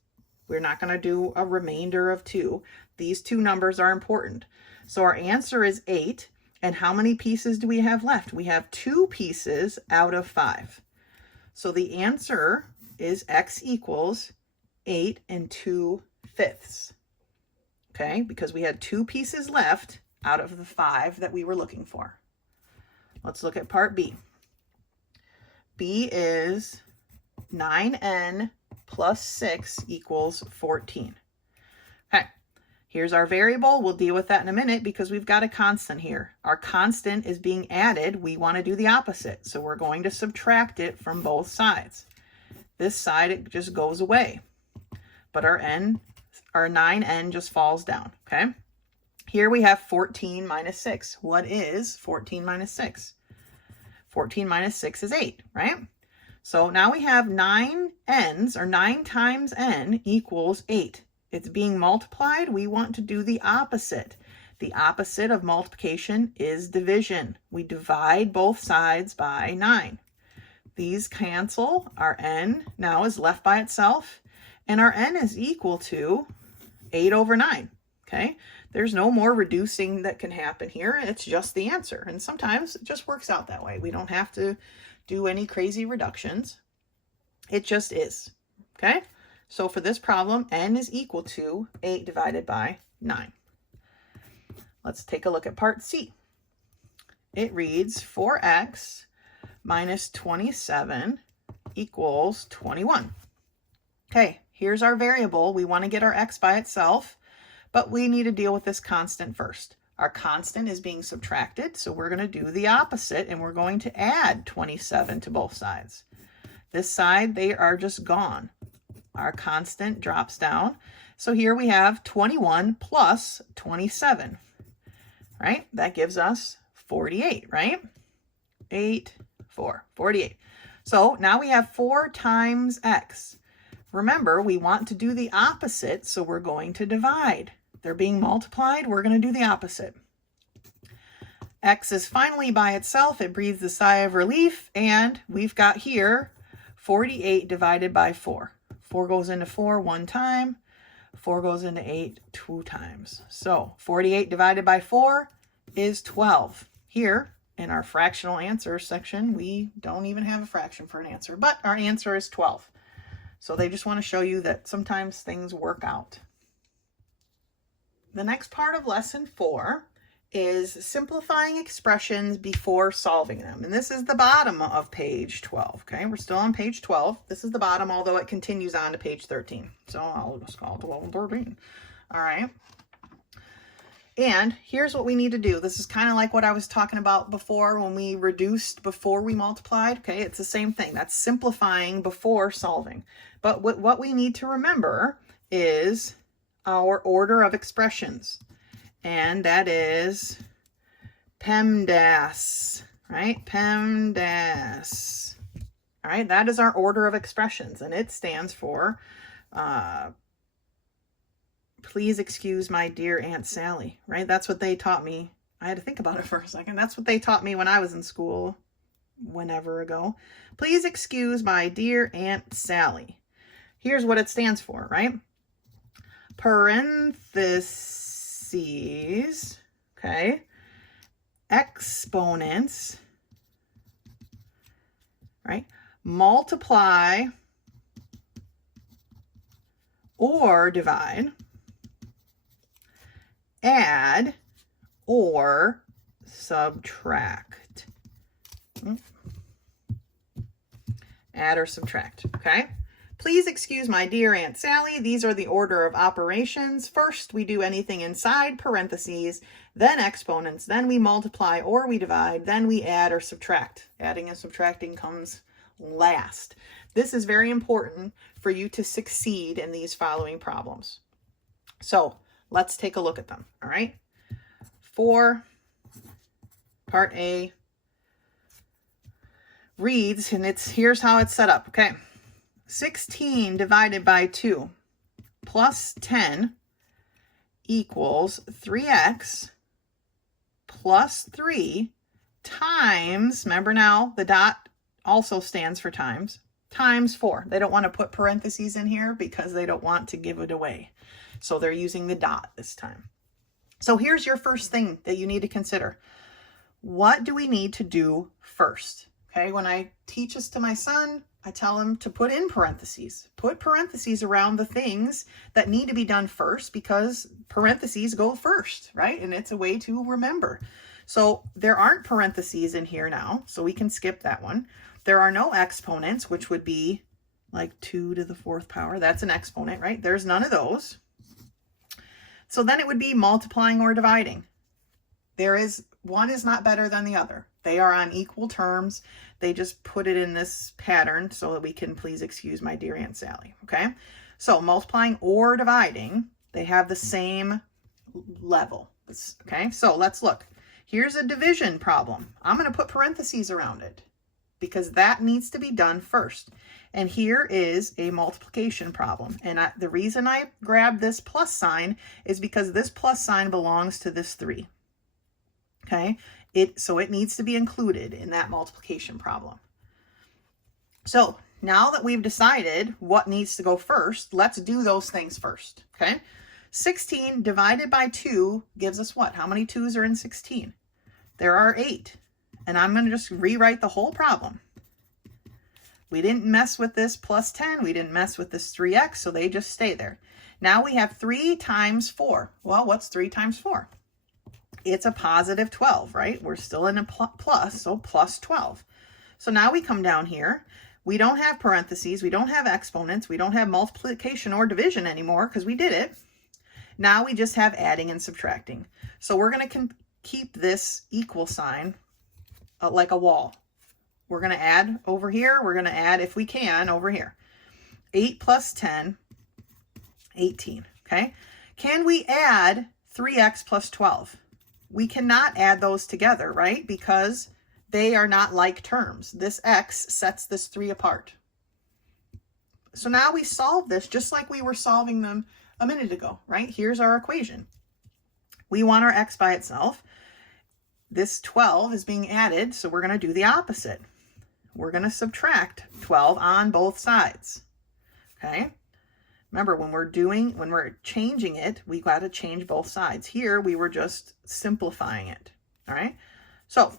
We're not going to do a remainder of 2. These two numbers are important. So our answer is 8. And how many pieces do we have left? We have 2 pieces out of 5. So the answer is x equals 8 2/5. Okay, because we had 2 pieces left out of the 5 that we were looking for. Let's look at part B. B is 9n plus 6 equals 14. Okay, here's our variable. We'll deal with that in a minute because we've got a constant here. Our constant is being added. We want to do the opposite. So we're going to subtract it from both sides. This side, it just goes away. But our 9n just falls down, okay? Here we have 14 minus 6. What is 14 minus 6? 14 minus 6 is 8, right? So now we have 9 n's, or 9 times n equals 8. It's being multiplied. We want to do the opposite. The opposite of multiplication is division. We divide both sides by 9. These cancel. Our n now is left by itself, and our n is equal to 8 over 9. Okay, there's no more reducing that can happen here. It's just the answer, and sometimes it just works out that way. We don't have to do any crazy reductions. It just is. Okay, so for this problem, n is equal to 8 divided by 9. Let's take a look at part C. It reads 4x minus 27 equals 21. Okay, here's our variable. We want to get our x by itself, but we need to deal with this constant first. Our constant is being subtracted, so we're going to do the opposite, and we're going to add 27 to both sides. This side, they are just gone. Our constant drops down. So here we have 21 plus 27, right? That gives us 48, right? 8, 4, 48. So now we have 4 times x. Remember, we want to do the opposite, so we're going to divide. They're being multiplied, we're going to do the opposite. X is finally by itself. It breathes a sigh of relief, and we've got here 48 divided by 4. 4 goes into 4 one time. 4 goes into 8 2 times. So 48 divided by 4 is 12. Here in our fractional answer section, we don't even have a fraction for an answer, but our answer is 12. So they just want to show you that sometimes things work out. The next part of lesson 4 is simplifying expressions before solving them. And this is the bottom of page 12, okay? We're still on page 12. This is the bottom, although it continues on to page 13. So I'll just call it 12 and 13. All right. And here's what we need to do. This is kind of like what I was talking about before when we reduced before we multiplied. Okay, it's the same thing. That's simplifying before solving. But what we need to remember is our order of expressions. And that is PEMDAS, right? PEMDAS. All right, that is our order of expressions, and it stands for please excuse my dear Aunt Sally, right? That's what they taught me. I had to think about it for a second. That's what they taught me when I was in school. whenever ago. Please excuse my dear Aunt Sally. Here's what it stands for, right? Parentheses, okay, exponents, right? Multiply or divide, add or subtract. Add or subtract, okay? Please excuse my dear Aunt Sally. These are the order of operations. First, we do anything inside parentheses, then exponents, then we multiply or we divide, then we add or subtract. Adding and subtracting comes last. This is very important for you to succeed in these following problems. So let's take a look at them, all right? For part A reads, and here's how it's set up, okay? 16 divided by 2 plus 10 equals 3x plus 3 times, remember now, the dot also stands for times 4. They don't want to put parentheses in here because they don't want to give it away. So they're using the dot this time. So here's your first thing that you need to consider. What do we need to do first? Okay, when I teach this to my son, I tell him to put in parentheses. Put parentheses around the things that need to be done first because parentheses go first, right? And it's a way to remember. So there aren't parentheses in here now, so we can skip that one. There are no exponents, which would be like 2 to the 4th power. That's an exponent, right? There's none of those. So then it would be multiplying or dividing. One is not better than the other. They are on equal terms. They just put it in this pattern so that we can please excuse my dear Aunt Sally, okay? So multiplying or dividing, they have the same level, okay? So let's look. Here's a division problem. I'm going to put parentheses around it because that needs to be done first. And here is a multiplication problem. And the reason I grabbed this plus sign is because this plus sign belongs to this 3, okay? So it needs to be included in that multiplication problem. So now that we've decided what needs to go first, let's do those things first, okay? 16 divided by 2 gives us what? How many 2's are in 16? There are 8. And I'm going to just rewrite the whole problem. We didn't mess with this plus 10. We didn't mess with this 3x, so they just stay there. Now we have 3 times 4. Well, what's 3 times 4? It's a positive 12, right? We're still in a plus, so plus 12. So now we come down here. We don't have parentheses. We don't have exponents. We don't have multiplication or division anymore because we did it. Now we just have adding and subtracting. So we're going to keep this equal sign like a wall. We're going to add over here. We're going to add, if we can, over here. 8 plus 10, 18, okay? Can we add 3x plus 12? We cannot add those together, right? Because they are not like terms. This x sets this 3 apart. So now we solve this just like we were solving them a minute ago, right? Here's our equation. We want our x by itself. This 12 is being added, so we're going to do the opposite. We're going to subtract 12 on both sides, okay? Remember, when we're changing it, we got to change both sides. Here, we were just simplifying it, all right? So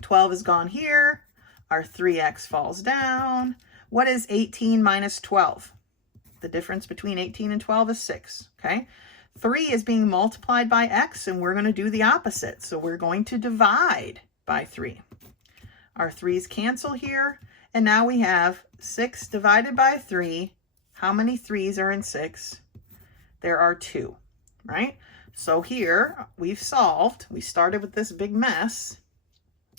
12 is gone here. Our 3x falls down. What is 18 minus 12? The difference between 18 and 12 is 6, okay? 3 is being multiplied by x, and we're going to do the opposite. So we're going to divide by 3. Our 3's cancel here, and now we have 6 divided by 3. How many 3's are in 6? There are 2, right? So here we've solved. We started with this big mess,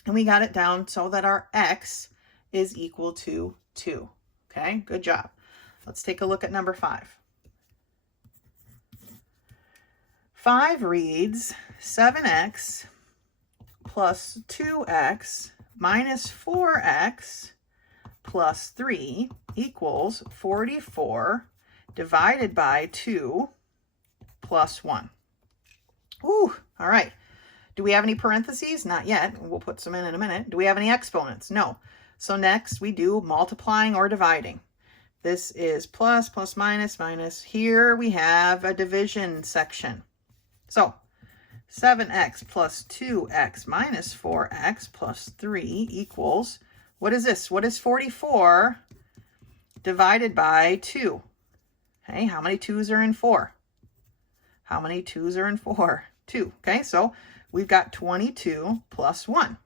and we got it down so that our x is equal to 2. Okay, good job. Let's take a look at number 5. 5 reads 7x plus 2x minus 4x plus 3 equals 44 divided by 2 plus 1. Ooh, all right. Do we have any parentheses? Not yet. We'll put some in a minute. Do we have any exponents? No. So next we do multiplying or dividing. This is plus, plus, minus, minus. Here we have a division section. So 7x plus 2x minus 4x plus 3 equals, what is this? What is 44 divided by 2? Okay, how many 2's are in 4? How many 2's are in 4? 2. Okay, so we've got 22 plus 1.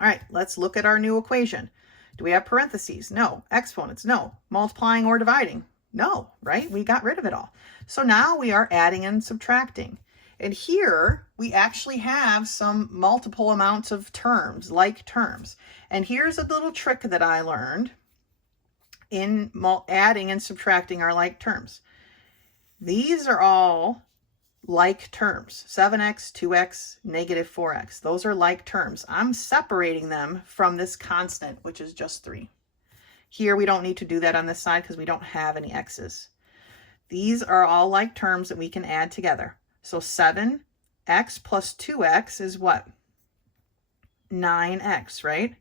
All right, let's look at our new equation. Do we have parentheses? No. Exponents? No. Multiplying or dividing? No, right? We got rid of it all. So now we are adding and subtracting. And here we actually have some multiple amounts of terms, like terms. And here's a little trick that I learned in adding and subtracting our like terms. These are all like terms. 7x, 2x, negative 4x. Those are like terms. I'm separating them from this constant, which is just 3. Here we don't need to do that on this side because we don't have any x's. These are all like terms that we can add together. So 7x plus 2x is what? 9x, right?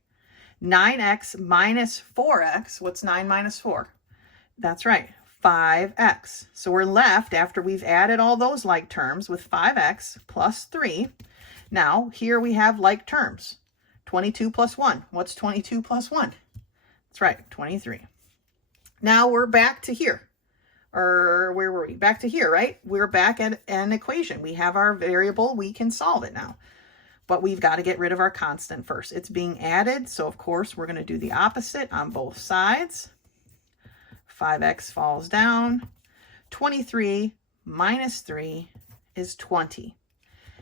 9x minus 4x. What's 9 minus 4? That's right. 5x. So we're left, after we've added all those like terms, with 5x plus 3. Now, here we have like terms. 22 plus 1. What's 22 plus 1? That's right, 23. Now we're back to here. Or where were we? Back to here, right? We're back at an equation. We have our variable. We can solve it now. But we've got to get rid of our constant first. It's being added, so of course we're going to do the opposite on both sides. 5x falls down. 23 minus 3 is 20.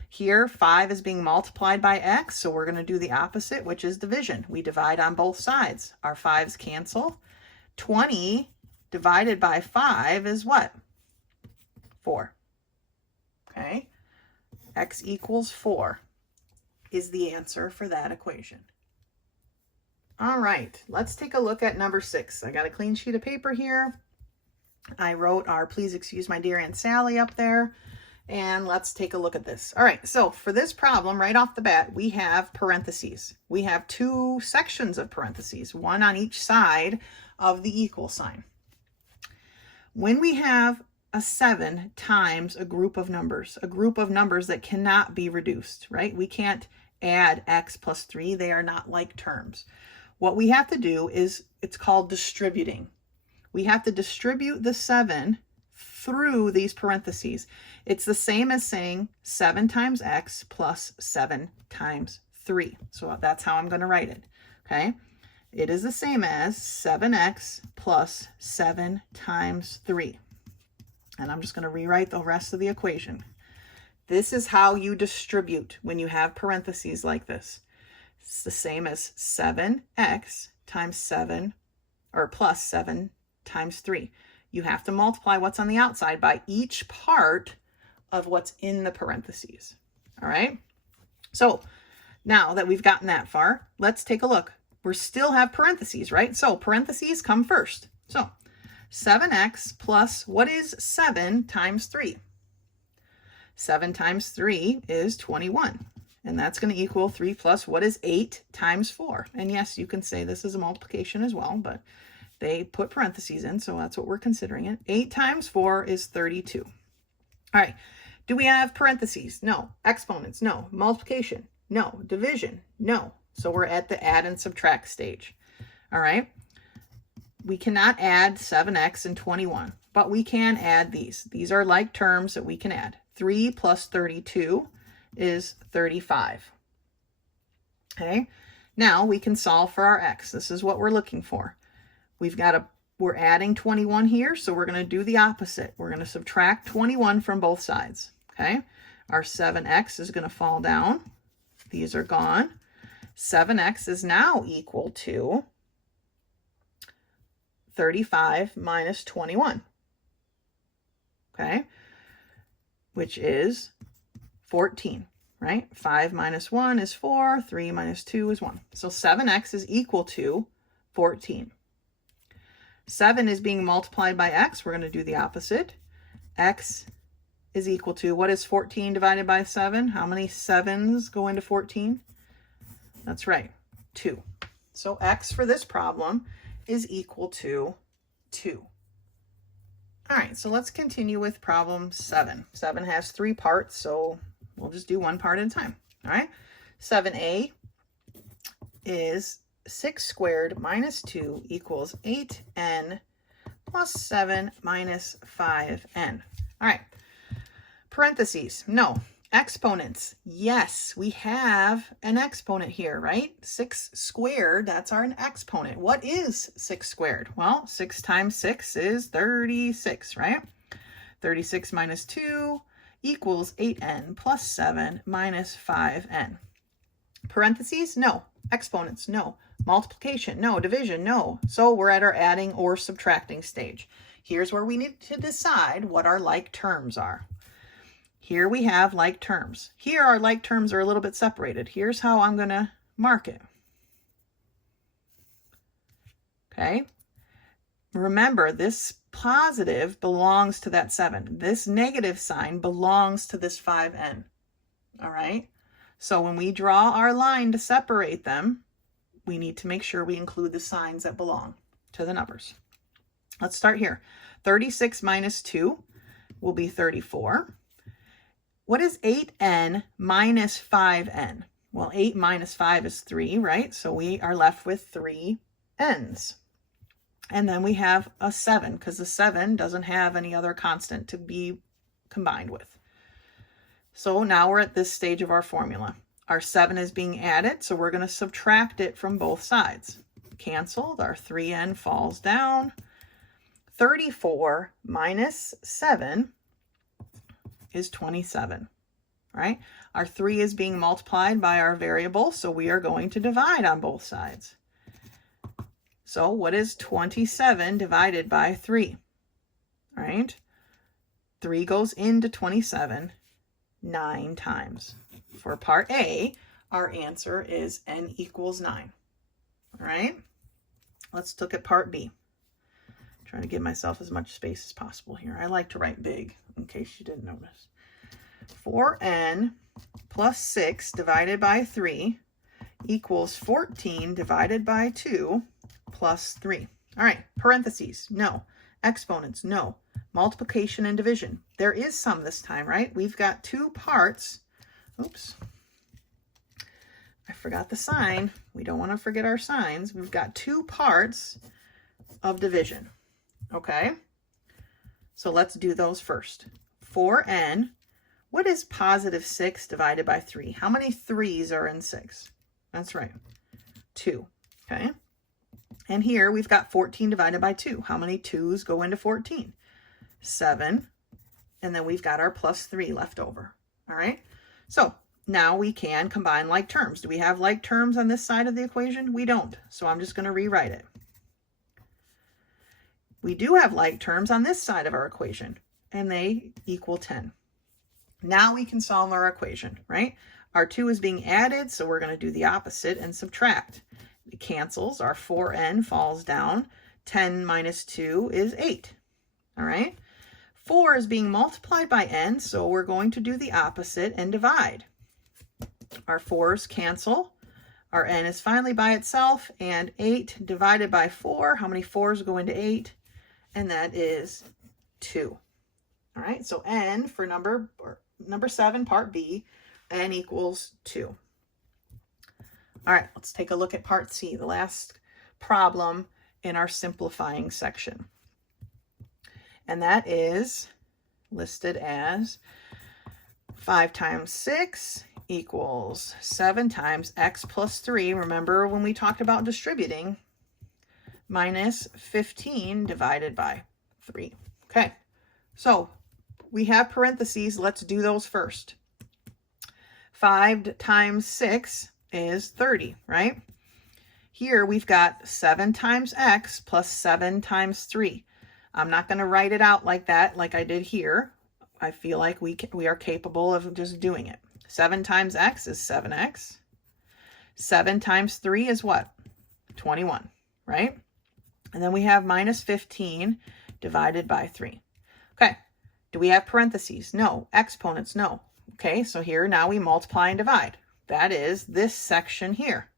Here, 5 is being multiplied by x, so we're going to do the opposite, which is division. We divide on both sides. Our 5's cancel. 20 divided by 5 is what? 4. Okay? X equals 4 is the answer for that equation. All right, let's take a look at number 6. I got a clean sheet of paper here. I wrote our "Please excuse my dear Aunt Sally" up there. And let's take a look at this. All right, so for this problem, right off the bat, we have parentheses. We have 2 sections of parentheses, one on each side of the equal sign. When we have a 7 times a group of numbers that cannot be reduced, right? We can't add x plus 3. They are not like terms. What we have to do is, it's called distributing. We have to distribute the 7 through these parentheses. It's the same as saying 7 times x plus 7 times 3. So that's how I'm going to write it, okay? It is the same as 7x plus 7 times 3. And I'm just going to rewrite the rest of the equation. This is how you distribute when you have parentheses like this. It's the same as 7x times 7, or plus 7 times 3. You have to multiply what's on the outside by each part of what's in the parentheses. All right? So now that we've gotten that far, let's take a look. We still have parentheses, right? So parentheses come first. So 7x plus, what is 7 times 3? 7 times 3 is 21. And that's going to equal 3 plus, what is 8 times 4? And yes, you can say this is a multiplication as well, but they put parentheses in, so that's what we're considering it. 8 times 4 is 32. All right. Do we have parentheses? No. Exponents? No. Multiplication? No. Division? No. So we're at the add and subtract stage. All right. We cannot add 7x and 21, but we can add these. These are like terms that we can add. 3 plus 32 is 35. Okay. Now we can solve for our x. This is what we're looking for. We're adding 21 here, so we're going to do the opposite. We're going to subtract 21 from both sides. Okay. Our 7x is going to fall down. These are gone. 7x is now equal to 35 minus 21. Okay. Which is 14, right? 5 minus 1 is 4. 3 minus 2 is 1. So 7x is equal to 14. 7 is being multiplied by x. We're going to do the opposite. X is equal to, what is 14 divided by 7? How many 7s go into 14? That's right, 2. So x for this problem is equal to 2. All right, so let's continue with problem 7. 7 has 3 parts, so we'll just do one part at a time. All right, 7a is 6 squared minus 2 equals 8n plus 7 minus 5n. All right, parentheses, no. Exponents, yes, we have an exponent here, right? 6 squared, that's our exponent. What is 6 squared? Well, 6 times 6 is 36, right? 36 minus 2 equals 8n plus 7 minus 5n. Parentheses, no. Exponents, no. Multiplication, no. Division, no. So we're at our adding or subtracting stage. Here's where we need to decide what our like terms are. Here we have like terms. Here our like terms are a little bit separated. Here's how I'm going to mark it. Okay. Remember, this positive belongs to that 7. This negative sign belongs to this 5n. All right. So when we draw our line to separate them, we need to make sure we include the signs that belong to the numbers. Let's start here. 36 minus 2 will be 34. What is 8n minus 5n? Well, 8 minus 5 is 3, right? So we are left with 3 n's. And then we have a 7, because the 7 doesn't have any other constant to be combined with. So now we're at this stage of our formula. Our 7 is being added, so we're going to subtract it from both sides. Canceled, our 3n falls down. 34 minus 7 is 27, right? Our 3 is being multiplied by our variable, so we are going to divide on both sides. So what is 27 divided by 3? All right, 3 goes into 27 9 times. For part A, our answer is n equals 9. All right, let's look at part B. Trying to give myself as much space as possible here. I like to write big, in case you didn't notice. 4n plus 6 divided by 3 equals 14 divided by 2 plus 3. All right, parentheses, no. Exponents, no. Multiplication and division. There is some this time, right? We've got 2 parts. Oops. I forgot the sign. We don't want to forget our signs. We've got 2 parts of division. Okay, so let's do those first. 4n, what is positive 6 divided by 3? How many 3's are in 6? That's right, 2. Okay, and here we've got 14 divided by 2. How many 2's go into 14? 7, and then we've got our plus 3 left over. All right, so now we can combine like terms. Do we have like terms on this side of the equation? We don't, so I'm just going to rewrite it. We do have like terms on this side of our equation, and they equal 10. Now we can solve our equation, right? Our 2 is being added, so we're going to do the opposite and subtract. It cancels. Our 4n falls down. 10 minus 2 is 8. All right? 4 is being multiplied by n, so we're going to do the opposite and divide. Our 4's cancel. Our n is finally by itself, and 8 divided by 4. How many 4's go into 8? And that is 2. All right, so n for number 7, part B, n equals 2. All right, let's take a look at part C, the last problem in our simplifying section. And that is listed as 5 times 6 equals 7 times x plus 3. Remember when we talked about distributing, minus 15 divided by 3. Okay, so we have parentheses. Let's do those first. 5 times 6 is 30, right? Here we've got 7 times x plus 7 times 3. I'm not going to write it out like that, like I did here. I feel like we are capable of just doing it. 7 times x is 7x. 7 times 3 is what? 21, right? And then we have minus 15 divided by 3. Okay, Do we have parentheses? No. Exponents? No. Okay, so here now we multiply and divide. That is this section here.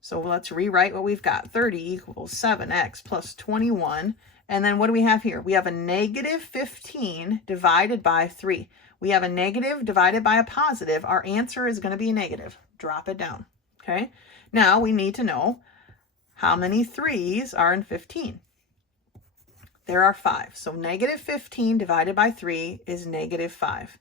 So let's rewrite what we've got. 30 equals 7x plus 21. And then what do we have here? We have a negative 15 divided by 3. We have a negative divided by a positive. Our answer is going to be a negative. Drop it down. Okay. Now we need to know how many 3's are in 15. There are 5. So negative 15 divided by 3 is negative 5.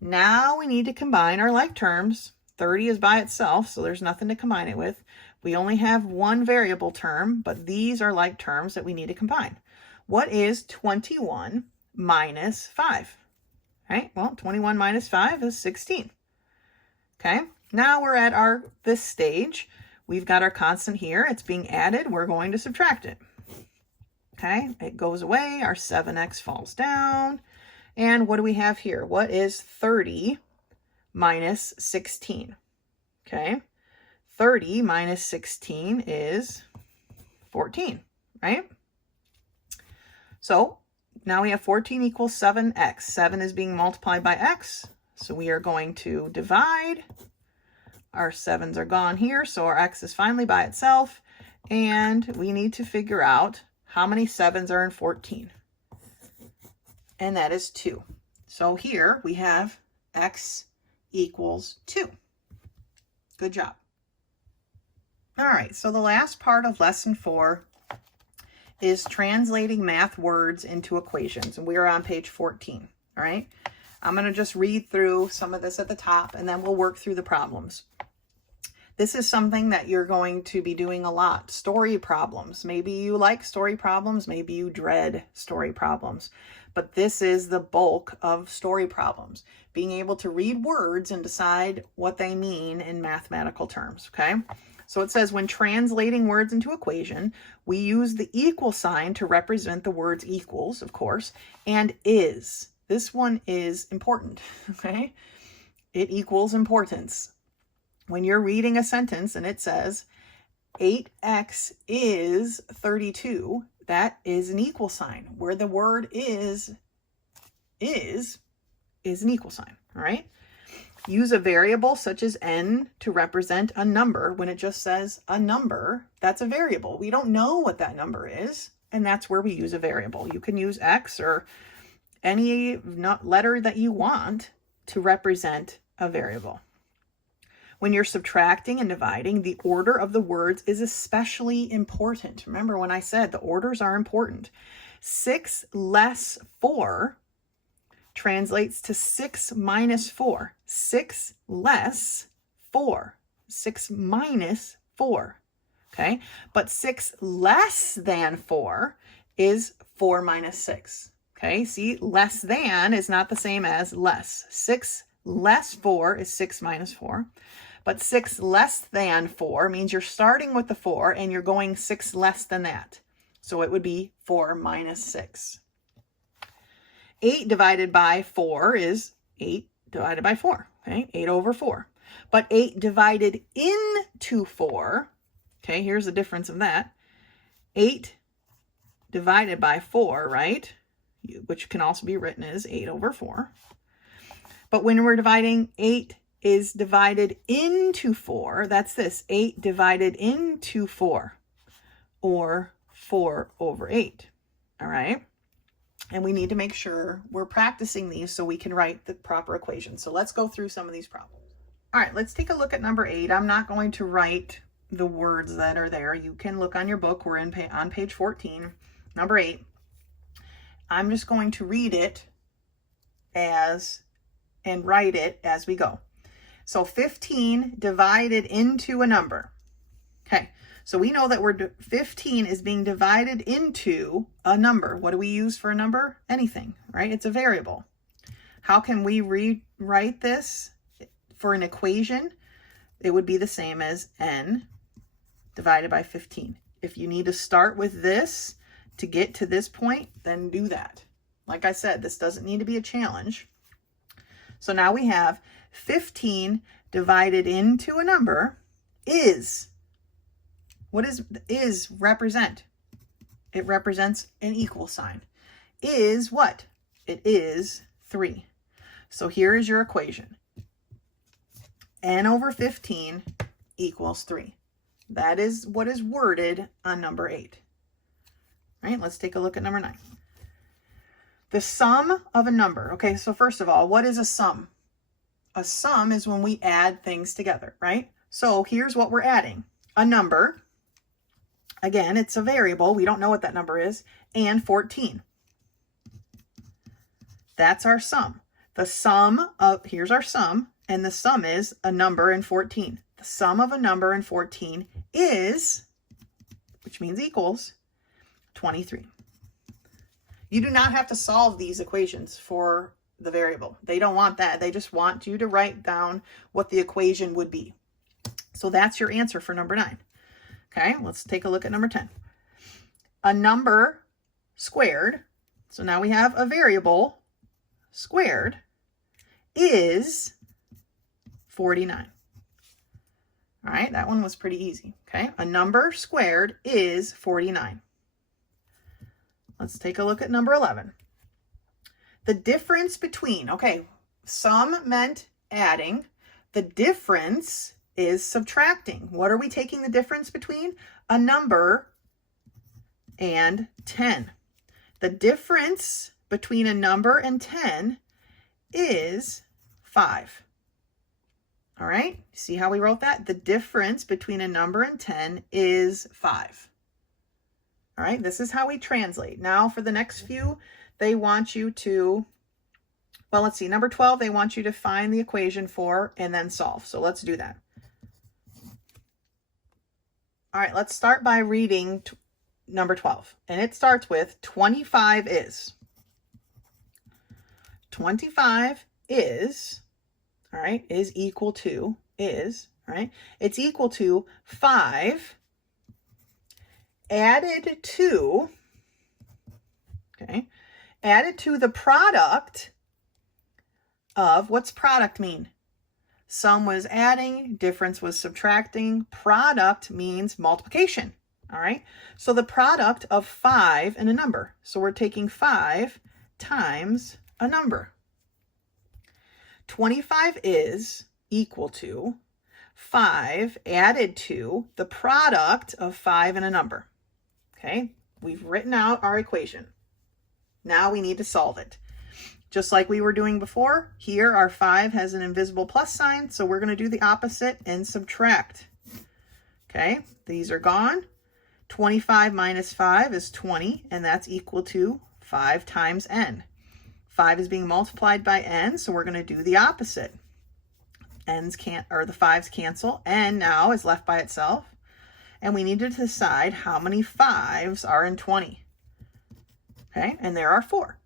Now we need to combine our like terms. 30 is by itself, so there's nothing to combine it with. We only have one variable term, but these are like terms that we need to combine. What is 21 minus 5? Right? Well, 21 minus 5 is 16. Okay, now we're at this stage. We've got our constant here. It's being added. We're going to subtract it. Okay, it goes away. Our 7x falls down. And what do we have here? What is 30 minus 16? Okay, 30 minus 16 is 14, right? So now we have 14 equals 7x. 7 is being multiplied by x. So we are going to divide. Our 7's are gone here, so our x is finally by itself. And we need to figure out how many 7's are in 14. And that is 2. So here we have x equals 2. Good job. All right, so the last part of lesson 4 is translating math words into equations, and we are on page 14. All right, I'm going to just read through some of this at the top, and then we'll work through the problems. This is something that you're going to be doing a lot. Story problems. Maybe you like story problems. Maybe you dread story problems. But this is the bulk of story problems. Being able to read words and decide what they mean in mathematical terms, okay? So it says, when translating words into equation, we use the equal sign to represent the words equals, of course, and is. This one is important, okay? It equals importance. When you're reading a sentence and it says 8x is 32, that is an equal sign. Where the word is an equal sign, all right? Use a variable such as n to represent a number. When it just says a number, that's a variable. We don't know what that number is, and that's where we use a variable. You can use x or any letter that you want to represent a variable. When you're subtracting and dividing, the order of the words is especially important. Remember when I said the orders are important. 6 less 4 translates to 6 minus 4. 6 less 4. 6 minus 4. Okay? But 6 less than 4 is 4 minus 6. Okay? See, less than is not the same as less. 6 less 4 is 6 minus 4. But 6 less than 4 means you're starting with the 4 and you're going 6 less than that. So it would be 4 minus 6. 8 divided by 4 is 8 divided by 4. Okay, 8 over 4. But 8 divided into 4, okay, here's the difference of that. 8 divided by 4, right, which can also be written as 8 over 4. But when we're dividing, 8 is divided into 4. That's this, 8 divided into 4, or 4 over 8, all right? And we need to make sure we're practicing these so we can write the proper equation. So let's go through some of these problems. All right, let's take a look at number 8. I'm not going to write the words that are there. You can look on your book. We're on page 14, number 8. I'm just going to read it and write it as we go. So 15 divided into a number. Okay, so we know that 15 is being divided into a number. What do we use for a number? Anything, right? It's a variable. How can we rewrite this for an equation? It would be the same as n divided by 15. If you need to start with this to get to this point, then do that. Like I said, this doesn't need to be a challenge. So now we have 15 divided into a number is, what is represent? It represents an equal sign. Is what? it is 3. So here is your equation. N over 15 equals 3. That is what is worded on number 8. All right, let's take a look at number 9. The sum of a number. Okay, so first of all, what is a sum? A sum is when we add things together, right? So here's what we're adding. A number, again, it's a variable. We don't know what that number is, and 14. That's our sum. The sum of, here's our sum, and the sum is a number and 14. The sum of a number and 14 is, which means equals, 23. You do not have to solve these equations for the variable. They don't want that. They just want you to write down what the equation would be. So that's your answer for number 9. Okay, let's take a look at number 10. A number squared, so now we have a variable squared, is 49. All right, that one was pretty easy. Okay, a number squared is 49. Let's take a look at number 11. The difference between, okay, sum meant adding. The difference is subtracting. What are we taking the difference between? A number and 10. The difference between a number and 10 is 5. All right, see how we wrote that? The difference between a number and 10 is 5. All right, this is how we translate. Now for the next few, they want you to, well, let's see, number 12, they want you to find the equation for and then solve. So let's do that. All right, let's start by reading number 12. And it starts with 25 is. 25 is, all right, is equal to, is, all right, it's equal to 5 added to, okay, added to the product of, what's product mean? Sum was adding, difference was subtracting, product means multiplication, all right? So the product of 5 and a number. So we're taking 5 times a number. 25 is equal to 5 added to the product of 5 and a number. Okay, we've written out our equation. Now we need to solve it. Just like we were doing before, here our 5 has an invisible plus sign, so we're going to do the opposite and subtract. Okay, these are gone. 25 minus 5 is 20, and that's equal to 5 times n. 5 is being multiplied by n, so we're going to do the opposite. N's can't, or the 5's cancel. N now is left by itself. And we need to decide how many 5's are in 20. Okay, and there are 4.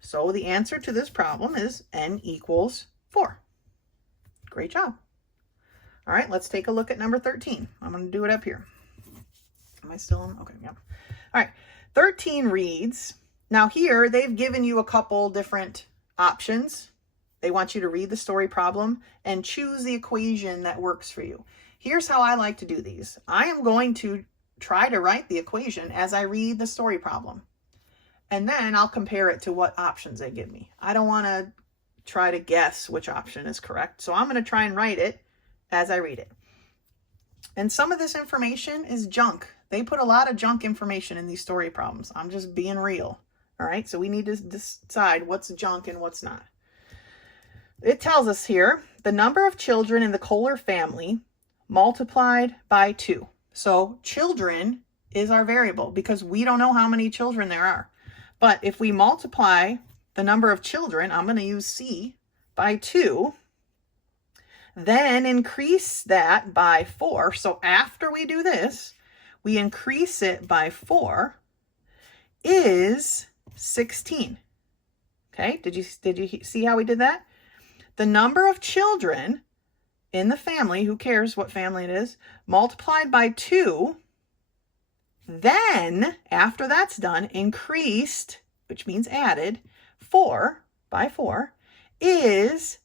So the answer to this problem is n equals 4. Great job. All right, let's take a look at number 13. I'm going to do it up here. Am I still in? Okay, yeah. All right, 13 reads, now here they've given you a couple different options. They want you to read the story problem and choose the equation that works for you. Here's how I like to do these. I am going to try to write the equation as I read the story problem. And then I'll compare it to what options they give me. I don't want to try to guess which option is correct. So I'm going to try and write it as I read it. And some of this information is junk. They put a lot of junk information in these story problems. I'm just being real. All right, so we need to decide what's junk and what's not. It tells us here, the number of children in the Kohler family multiplied by 2. So children is our variable because we don't know how many children there are. But if we multiply the number of children, I'm going to use C, by 2, then increase that by 4. So after we do this, we increase it by 4, is 16. Okay, did you see how we did that? The number of children in the family, who cares what family it is, multiplied by 2, then, after that's done, increased, which means added, 4 by 4, is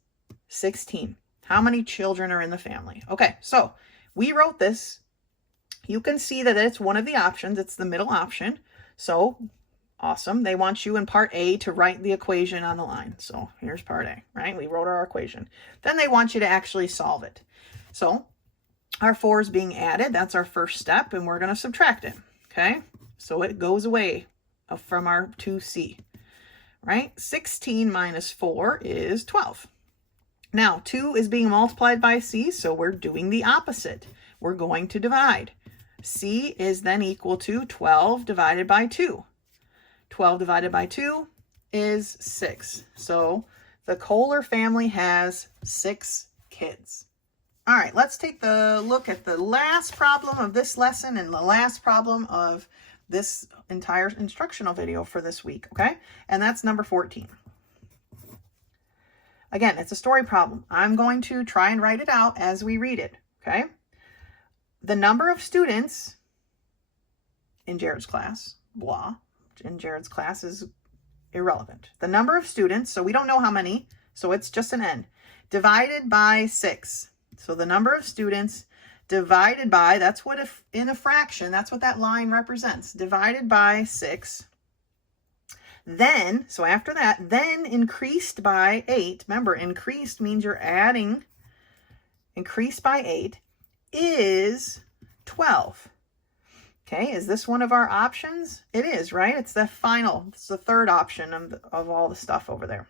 16. How many children are in the family? Okay, so we wrote this. You can see that it's one of the options. It's the middle option. So Awesome. They want you in part A to write the equation on the line. So here's part A, right? We wrote our equation. Then they want you to actually solve it. So our 4 is being added. That's our first step, and we're going to subtract it, okay? So it goes away from our 2C, right? 16 minus 4 is 12. Now, 2 is being multiplied by C, so we're doing the opposite. We're going to divide. C is then equal to 12 divided by 2. 12 divided by 2 is 6. So the Kohler family has 6 kids. All right, let's take a look at the last problem of this lesson and the last problem of this entire instructional video for this week, okay? And that's number 14. Again, it's a story problem. I'm going to try and write it out as we read it, okay? The number of students in Jared's class, blah, in Jared's class is irrelevant. The number of students, so we don't know how many, so it's just an n, divided by 6. So the number of students divided by, that's what if in a fraction, that's what that line represents, divided by 6. Then, so after that, then increased by 8. Remember, increased means you're adding, increased by 8 is 12. Okay, is this one of our options? It is, right? It's the final, it's the third option of all the stuff over there.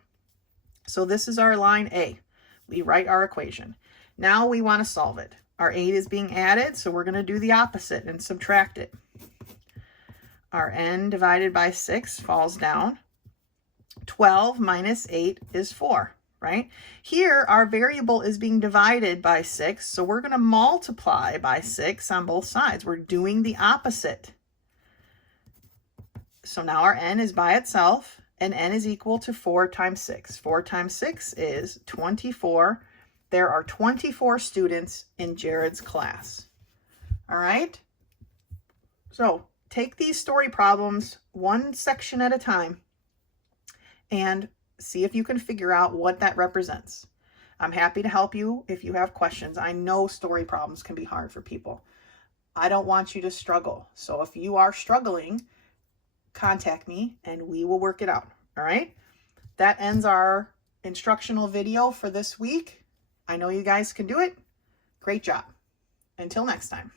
So this is our line A. We write our equation. Now we want to solve it. Our 8 is being added, so we're going to do the opposite and subtract it. Our n divided by 6 falls down. 12 minus 8 is 4, right? Here, our variable is being divided by 6, so we're going to multiply by 6 on both sides. We're doing the opposite. So now our n is by itself, and n is equal to 4 times 6. 4 times 6 is 24. There are 24 students in Jared's class. All right? So take these story problems one section at a time and see if you can figure out what that represents. I'm happy to help you if you have questions. I know story problems can be hard for people. I don't want you to struggle. So if you are struggling, contact me and we will work it out. All right? That ends our instructional video for this week. I know you guys can do it. Great job. Until next time.